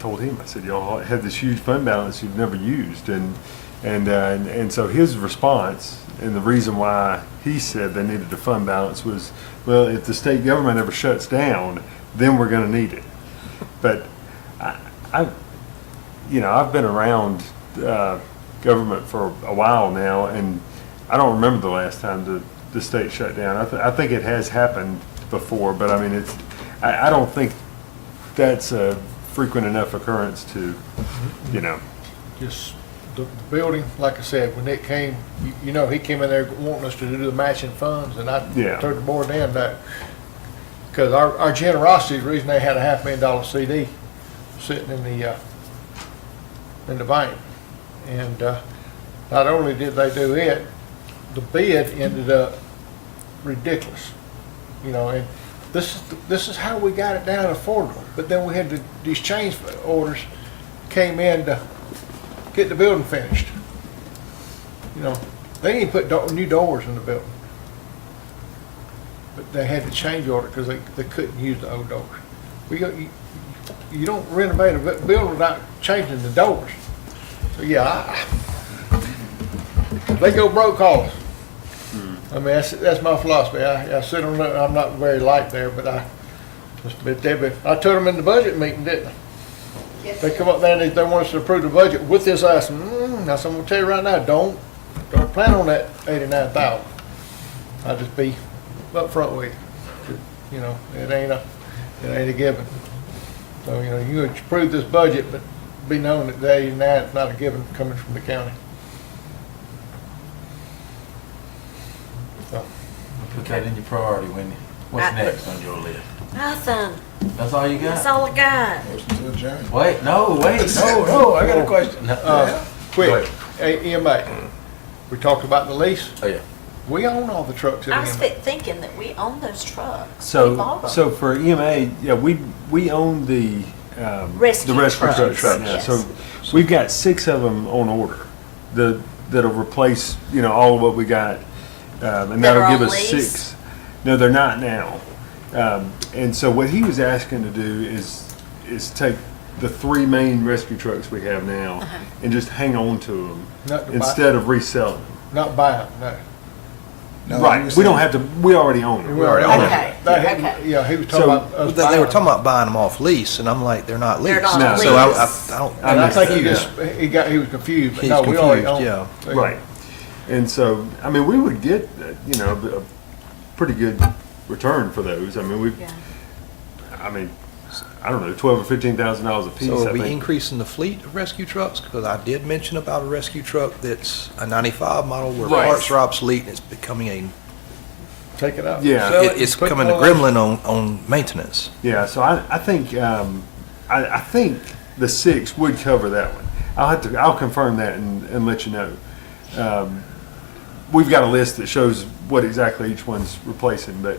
told him, I said, y'all have this huge fund balance you've never used, and so his response and the reason why he said they needed a fund balance was, well, if the state government ever shuts down, then we're going to need it. But I've been around government for a while now, and I don't remember the last time the state shut down. I think it has happened before, but I mean, I don't think that's a frequent enough occurrence to, Just the building, like I said, when it came, he came in there wanting us to do the matching funds, and I Yeah. told the board then that, because our generosity is the reason they had a $500,000 CD sitting in the bank. And not only did they do it, the bid ended up ridiculous, and this is how we got it down affordable. But then we had these change orders came in to get the building finished. They didn't put new doors in the building, but they had the change order because they couldn't use the old doors. You don't renovate a building without changing the doors. So yeah, if they go broke, call us. I mean, that's my philosophy. I sit on that. I'm not very light there, but I told them in the budget meeting, didn't I? Yes, They sir. come up there and they want us to approve the budget with this ice. Now, so I'm gonna tell you right now, don't plan on that 89,000. I'll just be upfront with you. It ain't a given. So you approve this budget, but be known that the 89 is not a given coming from the county. So, Put that in your priority, Wendy. What's next on your list? Nothing. That's all you That's got? all I got. Motion to adjourn. Wait, no, I got a question. Go quick, ahead. EMA. We talked about the lease. Oh, yeah. We own all the trucks in I was EMA. thinking that we own those trucks. We bought them. So for EMA, yeah, we own the Rescue rescue trucks, trucks now. yes. So we've got 6 of them on order that'll replace all of what we got, and That that'll are give on us lease? 6. No, they're not now. And so what he was asking to do is take the 3 main rescue trucks we have now Uh-huh. and just hang on to them Not to buy- instead of reselling them. Not buy them, no. No, you Right. were We don't saying- have to. We already own them. We already own Okay, it. That- okay. Yeah, he was So- talking about us They were buying talking them. about buying them off lease, and I'm like, they're not They're leased. not No. So leased. I don't. And I think he Yeah. just, he was confused, but He's no, we already confused, own yeah. them. Right. And so, I mean, we would get, a pretty good return for those. I mean, Yeah. I don't know, $12,000 or $15,000 a piece. So I are we think. increasing the fleet of rescue trucks? Because I did mention about a rescue truck that's a 95 model where Right. parts are obsolete and it's becoming Take it out. Yeah. Sell it it's and put becoming a more on- gremlin on maintenance. Yeah. So I think I think the 6 would cover that one. I'll confirm that and let you know. We've got a list that shows what exactly each one's replacing, but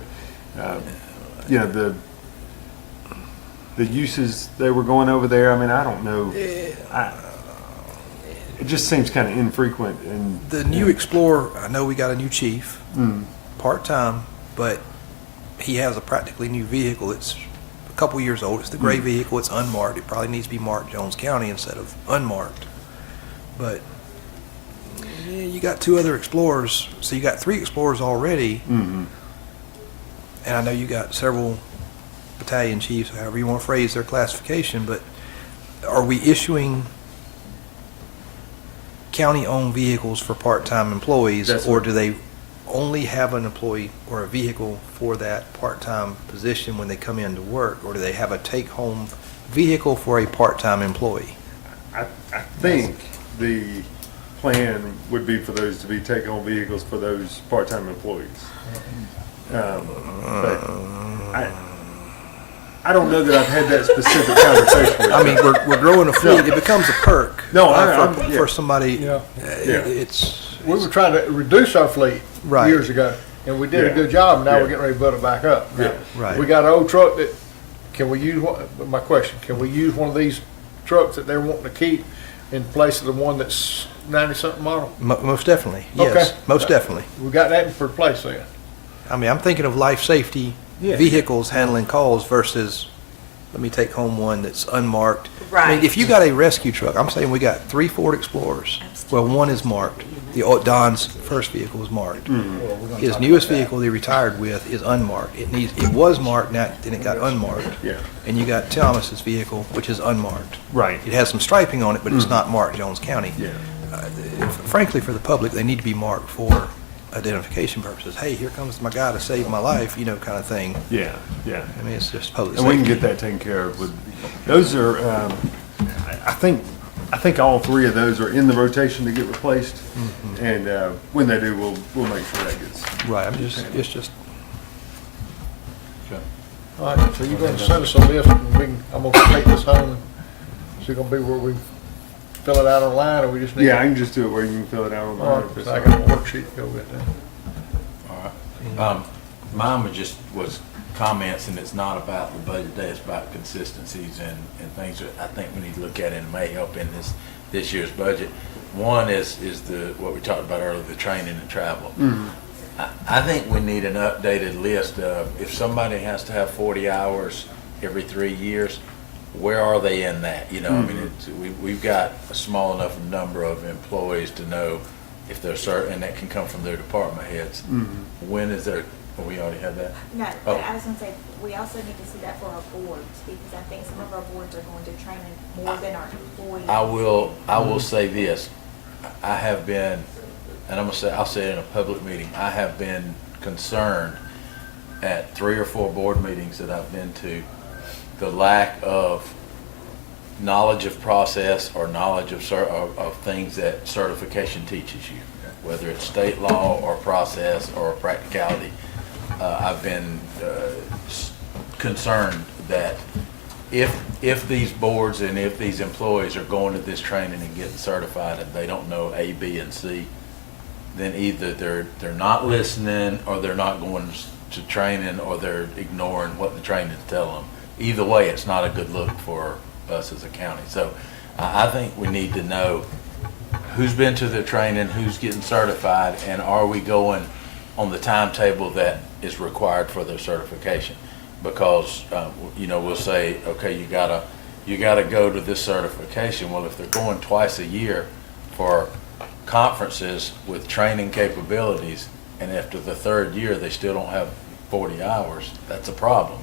the uses they were going over there. I mean, I don't know. It just seems kind of infrequent and The new Explorer, I know we got a new chief, part-time, but he has a practically new vehicle. It's a couple years old. It's the gray vehicle. It's unmarked. It probably needs to be marked Jones County instead of unmarked. But yeah, you got 2 other Explorers, so you got 3 Explorers already. Mhm. And I know you got several battalion chiefs, however you want to phrase their classification, but are we issuing county-owned vehicles for part-time employees, That's or what- do they only have an employee or a vehicle for that part-time position when they come in to work, or do they have a take-home vehicle for a part-time employee? I think the plan would be for those to be take-home vehicles for those part-time employees. But I don't know that I've had that specific conversation with I mean, them. we're growing a fleet. It becomes a perk. No, for yeah. somebody. Yeah. It's we were trying to reduce our fleet Right. years ago, and we did a Yeah. good job, and now Yeah. we're getting ready to build it back up. Yeah. Right. We got an old truck that, can we use one, my question, can we use one of these trucks that they're wanting to keep in place of the one that's 90-something model? Most definitely, yes, Okay. most definitely. We got that for place then. I mean, I'm thinking of life safety Yeah. vehicles handling calls versus, let me take home one that's unmarked. I mean, Right. if you got a rescue truck, I'm saying we got 3 Ford Explorers. Well, one is marked. Don's first vehicle is marked. His newest vehicle he retired with is unmarked. It was marked, now, then it got unmarked. Yeah. And you got Thomas's vehicle, which is unmarked. Right. It has some striping on it, but it's not marked Jones County. Yeah. Frankly, for the public, they need to be marked for identification purposes. Hey, here comes my guy to save my life, kind of thing. Yeah, yeah. I mean, it's just public And we can safety. get that taken care of with, those are, I think all 3 of those are in the rotation to get replaced. And when they do, we'll make sure that gets. Right, it's just, All right, so you're gonna send us a list, and I'm gonna take this home. Is it gonna be where we fill it out online, or we just need? Yeah, I can just do it where you can fill it out All online. right, if it's so I all got right. a worksheet to go with that. All right. Mine was comments, and it's not about the budget day, it's about consistencies and things that I think we need to look at and may help in this year's budget. One is what we talked about earlier, the training and travel. I think we need an updated list of, if somebody has to have 40 hours every 3 years, where are they in that? I mean, we've got a small enough number of employees to know if they're certain, and that can come from their department heads. When is there, we already had that? No, Oh. but I was gonna say, we also need to see that for our boards, because I think some of our boards are going to train more than our employees. I will say this, I have been, and I'll say it in a public meeting, I have been concerned at 3 or 4 board meetings that I've been to, the lack of knowledge of process or knowledge of things that certification teaches you, whether it's state law or process or practicality. I've been concerned that if these boards and if these employees are going to this training and getting certified and they don't know A, B, and C, then either they're not listening, or they're not going to training, or they're ignoring what the training is telling them. Either way, it's not a good look for us as a county. So I think we need to know who's been to the training, who's getting certified, and are we going on the timetable that is required for their certification? Because we'll say, okay, you gotta go to this certification. Well, if they're going twice a year for conferences with training capabilities, and after the 3rd year they still don't have 40 hours, that's a problem.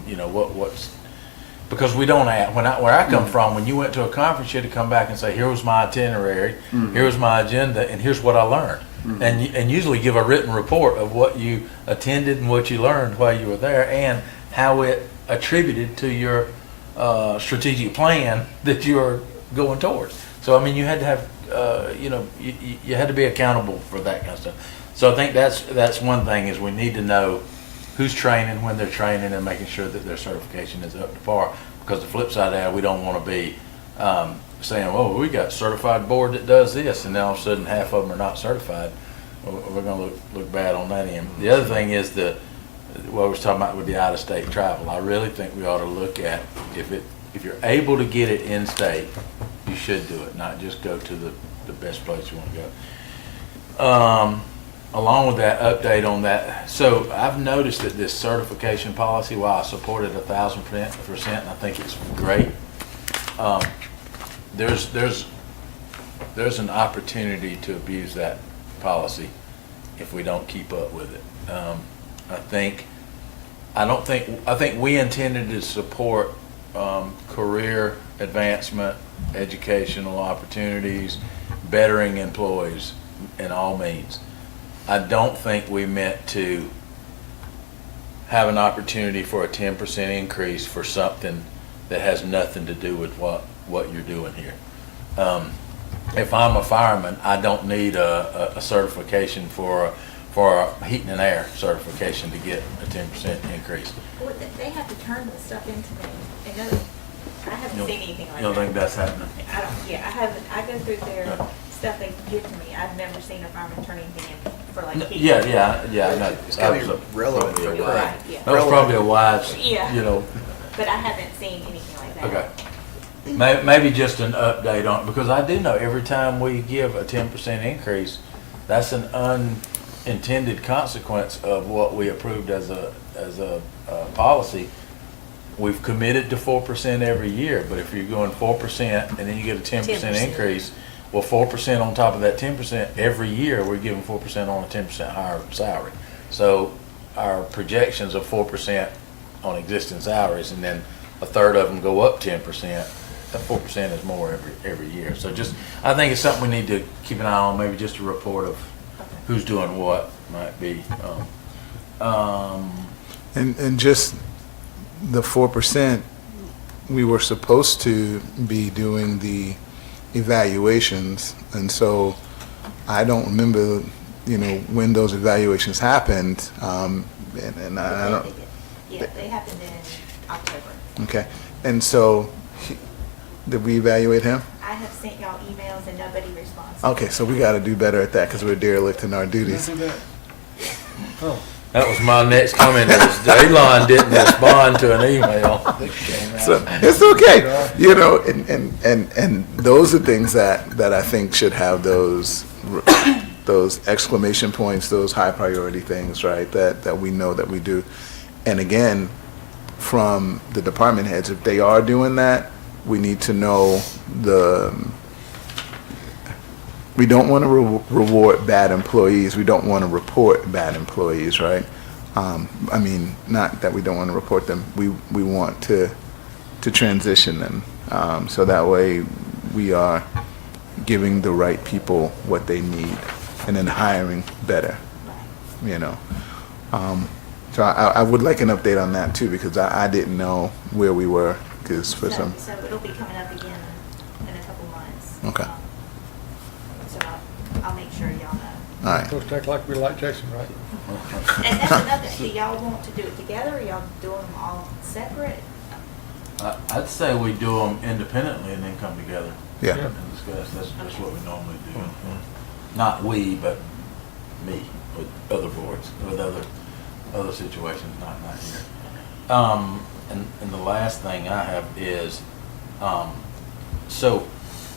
Because we don't have, where I come from, when you went to a conference, you had to come back and say, here was my itinerary, here was my agenda, and here's what I learned. And usually give a written report of what you attended and what you learned while you were there, and how it attributed to your strategic plan that you are going towards. So, I mean, you had to have, you had to be accountable for that kind of stuff. So I think that's one thing, is we need to know who's training, when they're training, and making sure that their certification is up to par. Because the flip side of that, we don't want to be saying, oh, we got a certified board that does this, and then all of a sudden half of them are not certified. We're going to look bad on that end. The other thing is what we was talking about with the out-of-state travel. I really think we ought to look at, if you're able to get it in-state, you should do it, not just go to the best place you want to go. Along with that, update on that. So I've noticed that this certification policy, while I support it 1,000%, and I think it's great, there's an opportunity to abuse that policy if we don't keep up with it. I think we intended to support career advancement, educational opportunities, bettering employees in all means. I don't think we meant to have an opportunity for a 10% increase for something that has nothing to do with what you're doing here. If I'm a fireman, I don't need a certification for a heating and air certification to get a 10% increase. Well, they have to turn the stuff into me. I haven't seen anything like that. You don't think that's happening? I don't, yeah, I haven't, I go through their stuff they give to me. I've never seen a fireman turn anything in for like. kids. Yeah, I know. It's gotta be That was relevant probably a for wise- Right, yeah. That was probably a wise, Yeah. you know, But I haven't seen anything like that. okay. Maybe just an update on, because I do know every time we give a 10% increase, that's an unintended consequence of what we approved as a policy. We've committed to 4% every year, but if you're going 4% and then you get a 10% 10%. increase, well, 4% on top of that 10%, every year, we're giving 4% on a 10% higher salary. So our projections of 4% on existing salaries, and then a third of them go up 10%, that 4% is more every year. So just, I think it's something we need to keep an eye on, maybe just a report of who's doing what might be. And just the 4%, we were supposed to be doing the evaluations, and so I don't remember, when those evaluations happened, and I don't, Yeah, they happened in October. okay, and so, did we evaluate him? I have sent y'all emails and nobody responds. Okay, so we gotta do better at that, because we're derelict in our duties. That was my next comment, is Elon didn't respond to an email. So, it's okay, and those are things that I think should have those exclamation points, those high priority things, right, that we know that we do. And again, from the department heads, if they are doing that, we need to know we don't want to reward bad employees. We don't want to report bad employees, right? Not that we don't want to report them. We want to transition them. So that way we are giving the right people what they need and then hiring better, So I would like an update on that too, because I didn't know where we were, because for some. So it'll be coming up again in a couple months. Okay. So I'll make sure y'all know. All right. Supposed to act like we like Jackson, right? And that's another, do y'all want to do it together, or y'all doing them all separate? I'd say we do them independently and then come together. Yeah. And discuss, that's what we normally do. Not we, but me, with other boards, with other situations, not here. And the last thing I have is, so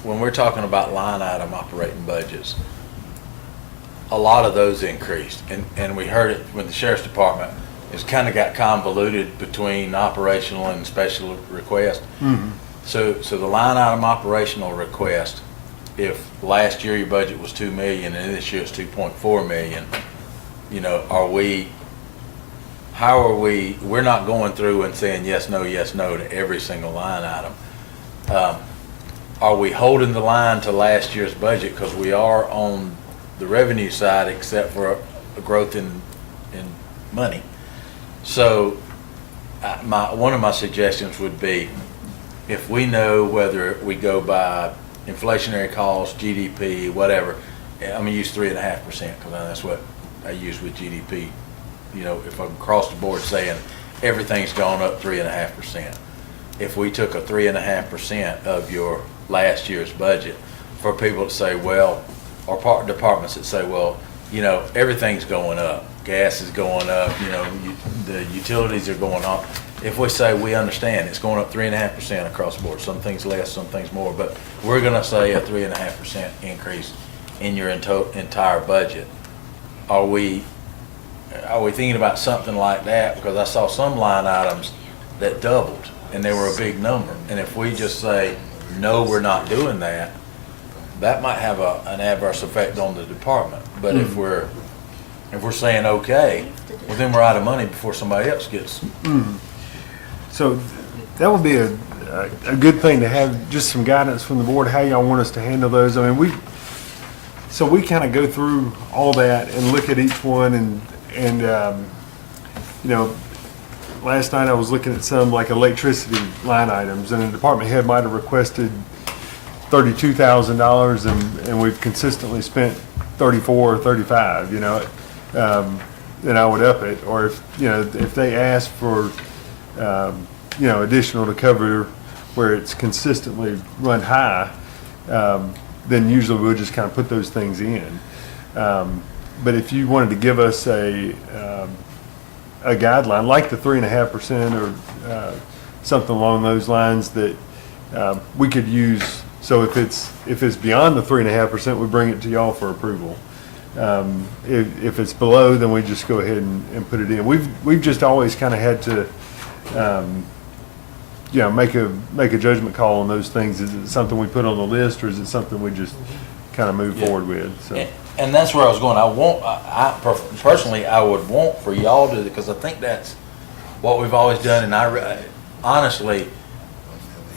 when we're talking about line item operating budgets, a lot of those increased, and we heard it with the sheriff's department. It's kind of got convoluted between operational and special request. Mm-hmm. So the line item operational request, if last year your budget was 2 million and this year it's 2.4 million, we're not going through and saying yes, no to every single line item. Are we holding the line to last year's budget? Because we are on the revenue side, except for a growth in money. So one of my suggestions would be, if we know whether we go by inflationary costs, GDP, whatever, I'm gonna use 3.5%, because that's what I use with GDP. If I'm across the board saying everything's gone up 3.5%, if we took a 3.5% of your last year's budget, for people to say, well, or departments that say, well, everything's going up, gas is going up, the utilities are going up. If we say we understand it's going up 3.5% across the board, some things less, some things more, but we're going to say a 3.5% increase in your entire budget. Are we thinking about something like that? Because I saw some line items that doubled and they were a big number. And if we just say, no, we're not doing that, that might have an adverse effect on the department. But if we're saying okay, well, then we're out of money before somebody else gets. So that would be a good thing to have, just some guidance from the board, how y'all want us to handle those. I mean, we kind of go through all that and look at each one and last night I was looking at some like electricity line items, and the department head might have requested $32,000 and we've consistently spent 34 or 35, then I would up it. Or if they ask for, additional to cover where it's consistently run high, then usually we'll just kind of put those things in. But if you wanted to give us a guideline, like the 3.5% or something along those lines that we could use, so if it's beyond the 3.5%, we bring it to y'all for approval. If it's below, then we just go ahead and put it in. We've just always kind of had to, make a judgment call on those things. Is it something we put on the list, or is it something we just kind of move forward with? So. And that's where I was going. Personally, I would want for y'all to, because I think that's what we've always done. And honestly,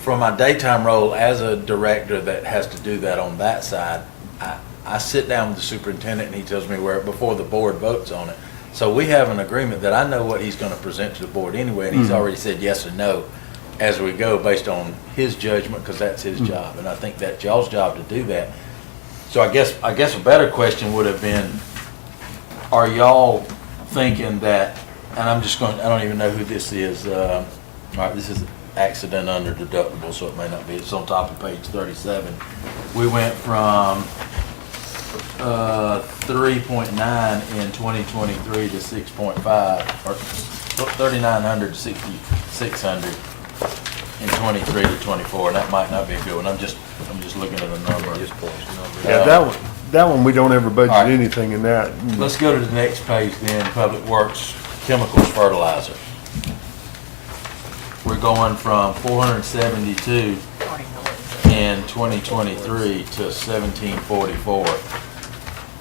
from my daytime role as a director that has to do that on that side, I sit down with the superintendent and he tells me where, before the board votes on it. So we have an agreement that I know what he's going to present to the board anyway, and he's already said yes or no as we go based on his judgment, because that's his job. And I think that's y'all's job to do that. So I guess a better question would have been, are y'all thinking that, and I don't even know who this is. All right, this is accident under deductible, so it may not be. It's on top of page 37. We went from 3.9 in 2023 to 6.5, or 3,900 to 6,600 in 23 to 24. And that might not be a good one. I'm just looking at a number. Yeah, that one we don't ever budget All right. anything in that. Let's go to the next page then, Public Works, chemicals, fertilizer. We're going from 472 in 2023 to 1744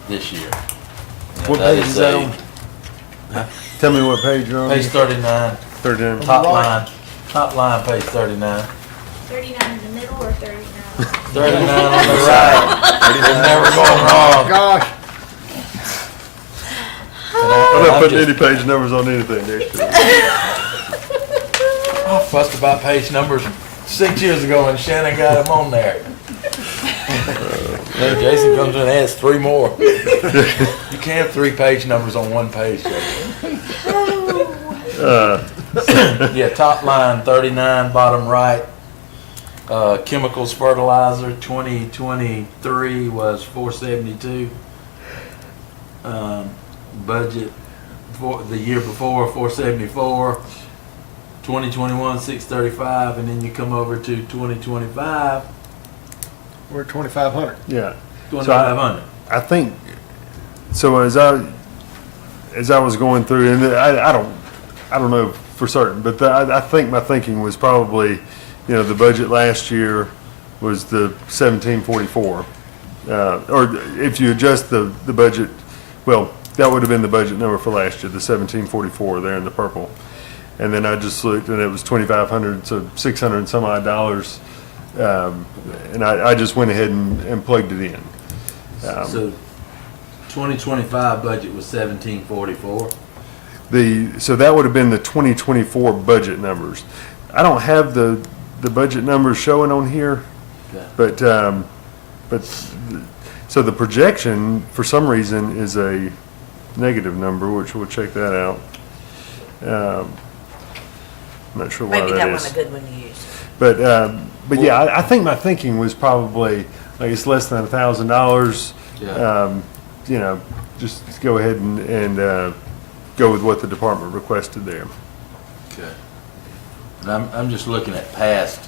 this year. Now, What that page is that on? Tell me what page you're on. Page 39, 39. top line, page 39. 39 in the middle or 39? 39 on the right. It's never going wrong. Gosh, I'm not putting any page numbers on anything next year. I fussed about page numbers 6 years ago and Shannon got them on there. Then Jason comes in and adds 3 more. You can't have 3 page numbers on 1 page, Jason. Yeah, top line 39, bottom right. Chemicals, fertilizer, 2023 was 472. Budget for the year before, 474. 2021, 635, and then you come over to 2025, we're at 2,500. Yeah. 2,500. I think, so as I was going through, and I don't know for certain, but I think my thinking was probably, the budget last year was the 1744. Or if you adjust the budget, well, that would have been the budget number for last year, the 1744 there in the purple. And then I just looked and it was 2,500, so 600 and some odd dollars. And I just went ahead and plugged it in. So 2025 budget was 1744. So that would have been the 2024 budget numbers. I don't have the budget numbers showing on here, Okay. so the projection for some reason is a negative number, which we'll check that out. I'm not sure why Maybe that that is. wasn't a good one to use. But yeah, I think my thinking was probably like it's less than $1,000. Yeah. Just go ahead and go with what the department requested there. Okay. And I'm just looking at past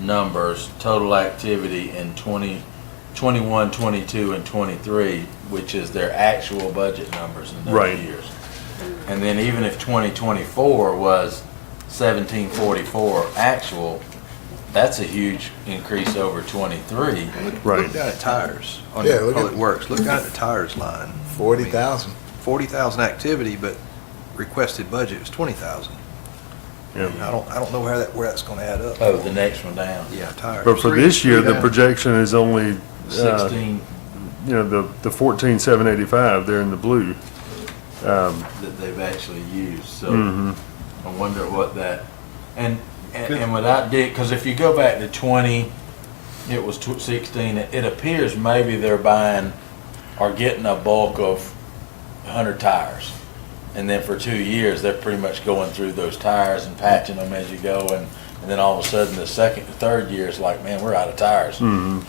numbers, total activity in 21, 22, and 23, which is their actual budget numbers in those Right. years. And then even if 2024 was 1744 actual, that's a huge increase over 23. Right. Look down at tires on Yeah, your look at- Public Works. Look down at the tires line. 40,000. 40,000 activity, but requested budget was 20,000. Yeah. I don't know where that's going to add up. Oh, the next one down. Yeah, tires. But for this year, the down. projection is only, 16 the 14,785 there in the blue. that they've actually used, so I wonder what that, and without because if you go back to 20, it was 16, it appears maybe they're buying or getting a bulk of 100 tires. And then for 2 years, they're pretty much going through those tires and patching them as you go, and And then all of a sudden, the second, third year is like, man, we're out of tires.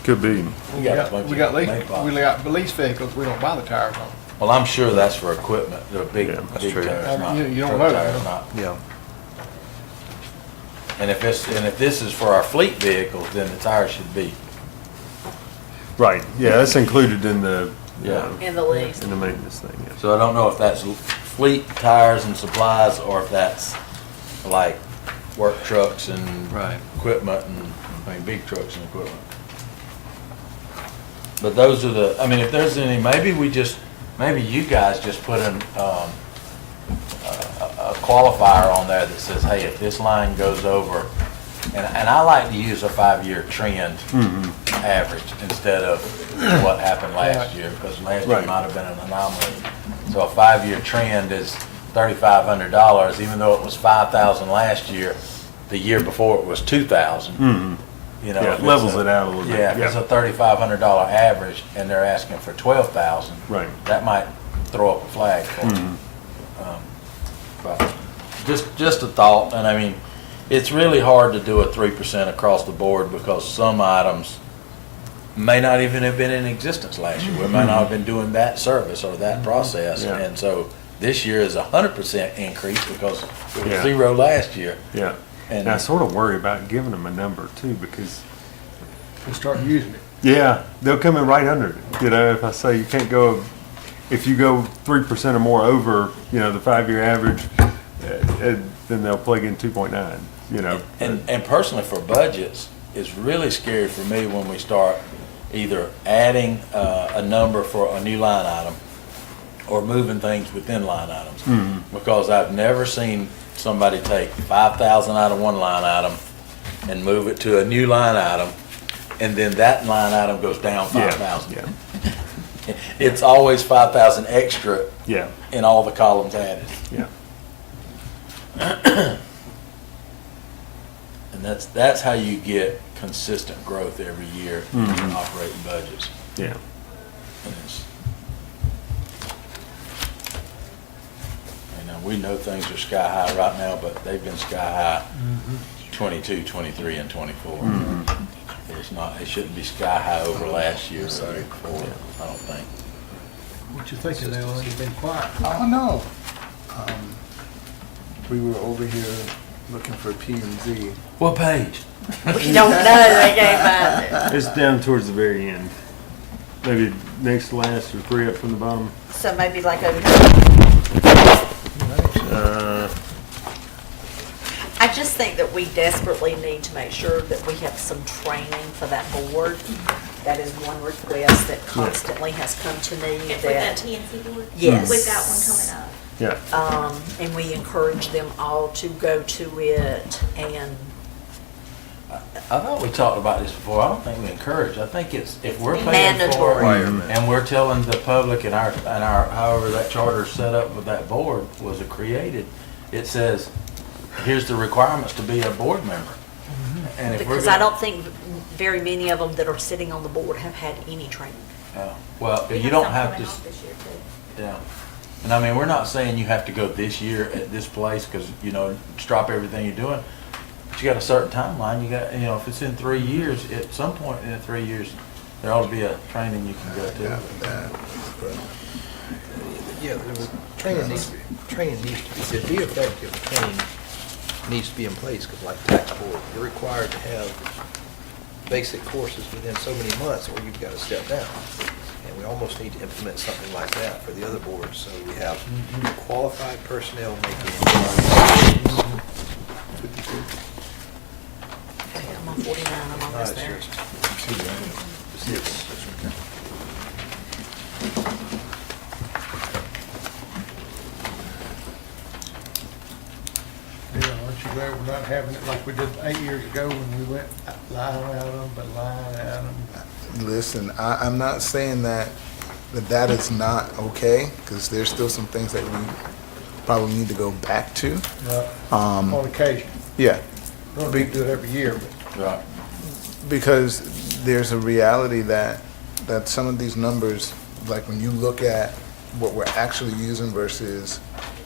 Could be. We got a bunch We got of lease, main boxes. we got lease vehicles, we don't buy the tires on. Well, I'm sure that's for equipment, the big, Yeah, that's big true. tires, not You don't truck know, tires, no. not. Yeah. And if this is for our fleet vehicles, then the tires should be, Right, yeah, that's included in the, Yeah. In the lease. in the maintenance thing, yeah. so I don't know if that's fleet tires and supplies, or if that's like work trucks and Right. equipment and, big trucks and equipment. But those are the, if there's any, maybe you guys just put in, a qualifier on there that says, hey, if this line goes over, and I like to use a 5-year trend average instead of what happened last year, because last year Right. might have been an anomaly. So a 5-year trend is $3,500, even though it was $5,000 last year, the year before it was $2,000. You know, Yeah, if it it's levels a- it out a little bit. Yeah, if it's a $3,500 average and they're asking for $12,000. Right. That might throw up a flag for them. But just a thought, and it's really hard to do a 3% across the board because some items may not even have been in existence last year. We may not have been doing that service or that process. Yeah. And so this year is a 100% increase because it was Yeah. 0 last year. Yeah, and I sort of worry about giving them a number too, because, We start using it. yeah, they'll come in right under it. You know, if I say you can't go, if you go 3% or more over, the 5-year average, then they'll plug in 2.9, And personally, for budgets, it's really scary for me when we start either adding a number for a new line item or moving things within line items. Because I've never seen somebody take 5,000 out of one line item and move it to a new line item, and then that line item goes down 5,000. Yeah, It's always 5,000 extra yeah, in all the columns added. yeah. And that's how you get consistent growth every year in operating budgets. Yeah. And we know things are sky high right now, but they've been sky high 22, 23, and 24. It's not, it shouldn't be sky high over last year or before, I don't think. What you thinking, Alan? You've been quiet. Oh, no. We were over here looking for P and Z. What page? We don't know, they can't find it. It's down towards the very end. Maybe next to last or 3 up from the bottom. So maybe like over here. I just think that we desperately need to make sure that we have some training for that board. That is one request that constantly has come to me With that that, TNC board? Yes. We've got one coming up. Yeah, and we encourage them all to go to it and, I thought we talked about this before. I don't think we encourage. I think it's, if we're paying for Mandatory. it and we're telling the public and our, however that charter's set up with that board was created, it says, here's the requirements to be a board member. And if we're because gonna- I don't think very many of them that are sitting on the board have had any training. Well, We you don't some have coming to, off this year, too. yeah. And we're not saying you have to go this year at this place because, drop everything you're doing. But you got a certain timeline. You got, if it's in 3 years, at some point in 3 years, there ought to be a training you can go to. Yeah, training needs to be, to be effective, training needs to be in place, because like tax board, you're required to have basic courses within so many months, or you've got to step down. And we almost need to implement something like that for the other boards, so we have qualified personnel making. Okay, I'm on 49, I'm almost there. Yeah, aren't you glad we're not having it like we did 8 years ago when we went line item by line item? Listen, I'm not saying that that is not okay, because there's still some things that we probably need to go back to. On occasion. Yeah, We don't need to do it every year, but Right. because there's a reality that some of these numbers, like when you look at what we're actually using versus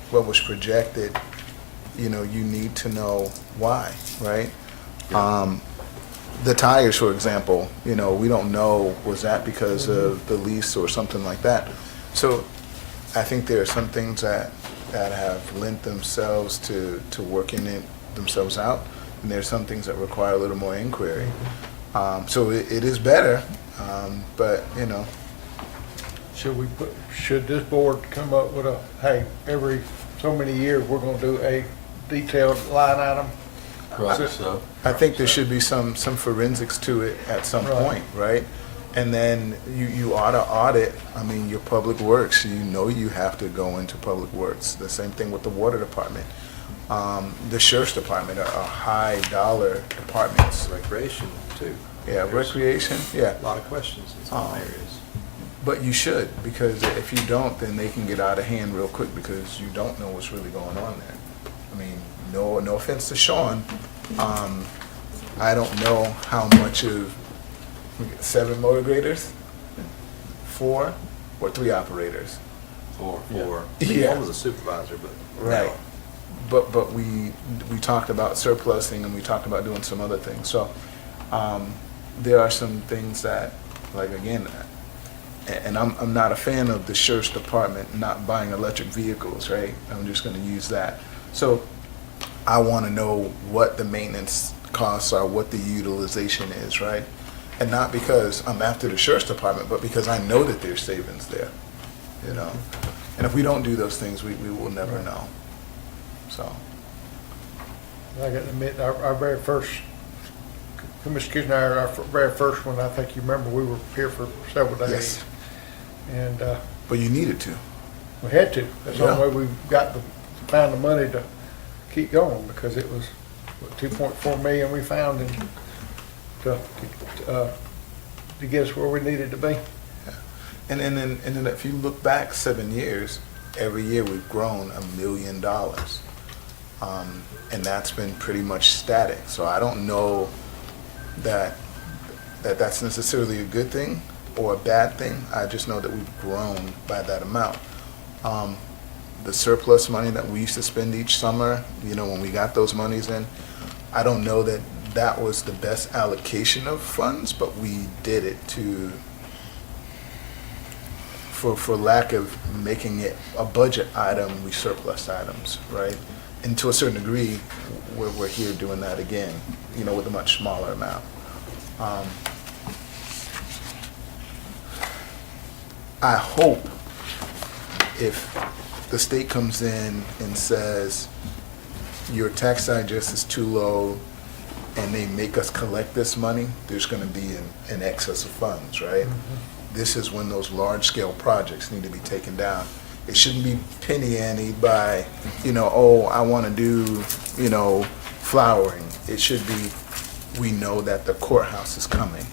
what was projected, you need to know why, right? The tires, for example, you know, we don't know, was that because of the lease or something like that? So I think there are some things that have lent themselves to working it themselves out, and there's some things that require a little more inquiry. So it is better, but, you know, Should this board come up with hey, every so many years, we're gonna do a detailed line item? Right, so. I think there should be some forensics to it at some Right. point, right? And then you ought to audit, I mean, your public works, you know you have to go into public works. The same thing with the water department. The sheriff's department are high dollar departments. Recreation too. Yeah, There's recreation, yeah. A lot of questions in some areas. But you should, because if you don't, then they can get out of hand real quick because you don't know what's really going on there. I mean, no offense to Sean, I don't know how much of 7 motor graders, 4 or 3 operators. Four. Yeah. One was a supervisor, but. Right. But we talked about surplusing and we talked about doing some other things. So there are some things that, like, again, and I'm not a fan of the sheriff's department not buying electric vehicles, right? I'm just going to use that. So I want to know what the maintenance costs are, what the utilization is, right? And not because I'm after the sheriff's department, but because I know that there's savings there, you know? And if we don't do those things, we will never know. So, I got to admit, our very first, Commissioner Kisner, our very first one, I think you remember, we were here for several days. yes, And but you needed to. we had to. That's the only Yeah. way we got found the money to keep going, because it was, what, 2.4 million we found to get us where we needed to be. And then if you look back 7 years, every year we've grown $1 million. And that's been pretty much static. So I don't know that's necessarily a good thing or a bad thing. I just know that we've grown by that amount. The surplus money that we used to spend each summer, you know, when we got those monies in, I don't know that that was the best allocation of funds, but we did it for lack of making it a budget item, we surplus items, right? And to a certain degree, we're here doing that again, you know, with a much smaller amount. I hope if the state comes in and says, your tax digest is too low, and they make us collect this money, there's gonna be an excess of funds, right? This is when those large-scale projects need to be taken down. It shouldn't be penny-ante by, you know, oh, I wanna do, you know, flowering. It should be, we know that the courthouse is coming,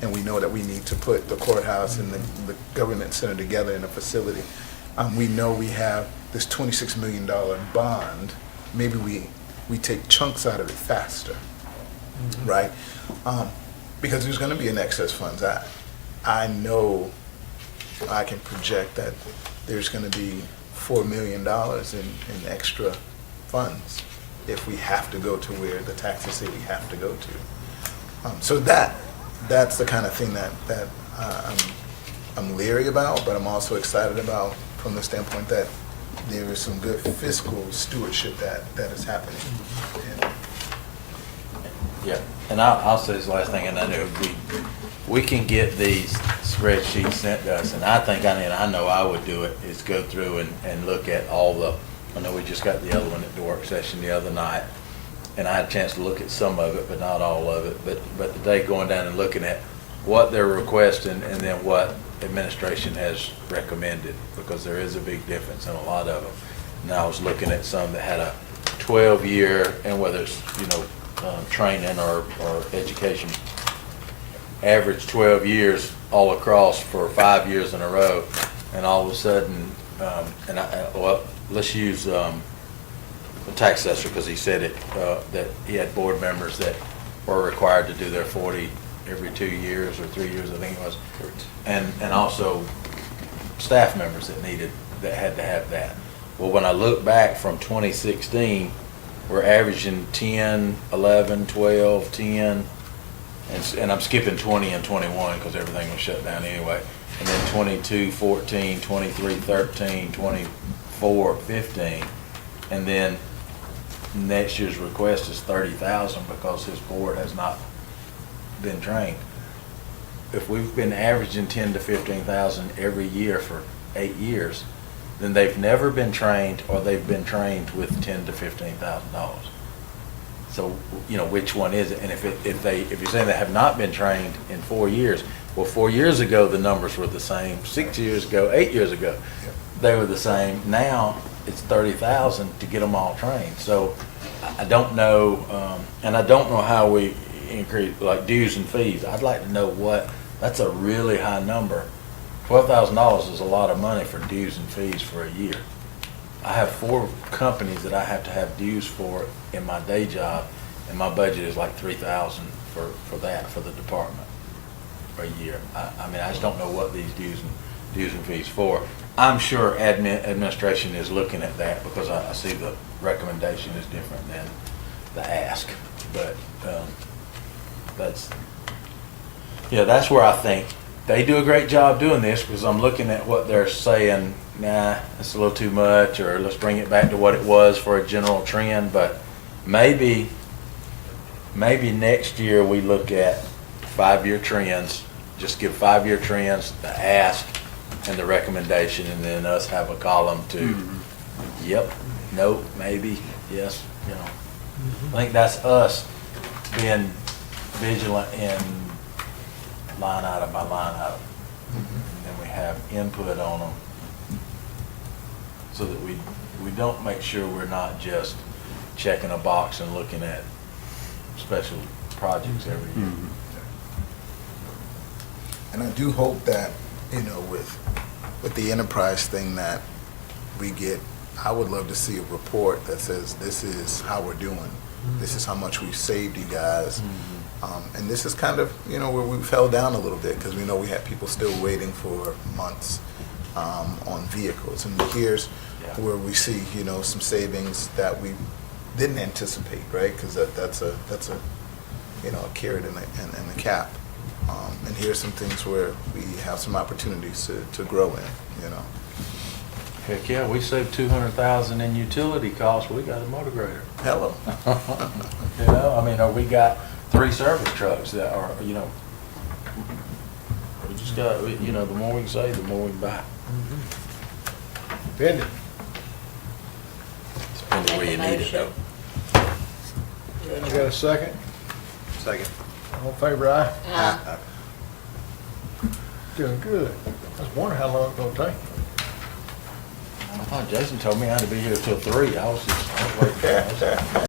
and we know that we need to put the courthouse and the government center together in a facility. We know we have this $26 million bond. Maybe we take chunks out of it faster, right? Because there's gonna be an excess funds. I know I can project that there's gonna be $4 million in extra funds if we have to go to where the taxes say we have to go to. So that's the kind of thing that I'm leery about, but I'm also excited about from the standpoint that there is some good fiscal stewardship that is happening. Yeah, and I'll say this last thing, and I know we can get these spreadsheets sent to us, and I think, I know I would do it, is go through and look at all the, I know we just got the other one at the work session the other night, and I had a chance to look at some of it, but not all of it, but today going down and looking at what they're requesting and then what administration has recommended, because there is a big difference in a lot of them. And I was looking at some that had a 12-year, and whether it's, you know, training or education, average 12 years all across for 5 years in a row, and all of a sudden, well, let's use the tax assessor, because he said it, that he had board members that were required to do their 40 every 2 years or 3 years, I think it was, and also staff members that had to have that. Well, when I look back from 2016, we're averaging 10, 11, 12, 10, and I'm skipping 20 and 21 because everything was shut down anyway. And then 22, 14, 23, 13, 24, 15. And then next year's request is 30,000 because his board has not been trained. If we've been averaging 10 to 15,000 every year for 8 years, then they've never been trained, or they've been trained with $10,000 to $15,000. So, you know, which one is it? And if you're saying they have not been trained in 4 years, well, 4 years ago the numbers were the same. 6 years ago, 8 years ago, they were the same. Now it's 30,000 to get them all trained. So I don't know, and I don't know how we increase like dues and fees. I'd like to know what. That's a really high number. $12,000 is a lot of money for dues and fees for a year. I have 4 companies that I have to have dues for in my day job, and my budget is like $3,000 for that, for the department for a year. I mean, I just don't know what these dues and fees for. I'm sure administration is looking at that because I see the recommendation is different than the ask. But that's where I think they do a great job doing this, because I'm looking at what they're saying, nah, it's a little too much, or let's bring it back to what it was for a general trend. But maybe next year we look at 5-year trends, just give 5-year trends, the ask and the recommendation, and then us have a column to, yep, nope, maybe, yes, you know. I think that's us being vigilant in line item by line item. And then we have input on them so that we don't make sure we're not just checking a box and looking at special projects every year. And I do hope that, you know, with the enterprise thing that we get, I would love to see a report that says this is how we're doing. This is how much we've saved you guys. And this is kind of, you know, where we fell down a little bit, because we know we had people still waiting for months on vehicles. And here's where we see, you know, some savings that we didn't anticipate, right? Because that's a you know, a carrot and a cap. And here's some things where we have some opportunities to grow in, you know. Heck yeah, we saved $200,000 in utility costs. We got a motor grader. Hello. You know, I mean, or we got 3 service trucks that are, you know, we just got, you know, the more we can save, the more we can buy. Spend it. Spend it where you need it, though. You got a second? Second. All in favor, aye? Doing good. I was wondering how long it's gonna take. I thought Jason told me I had to be here till 3. I was waiting for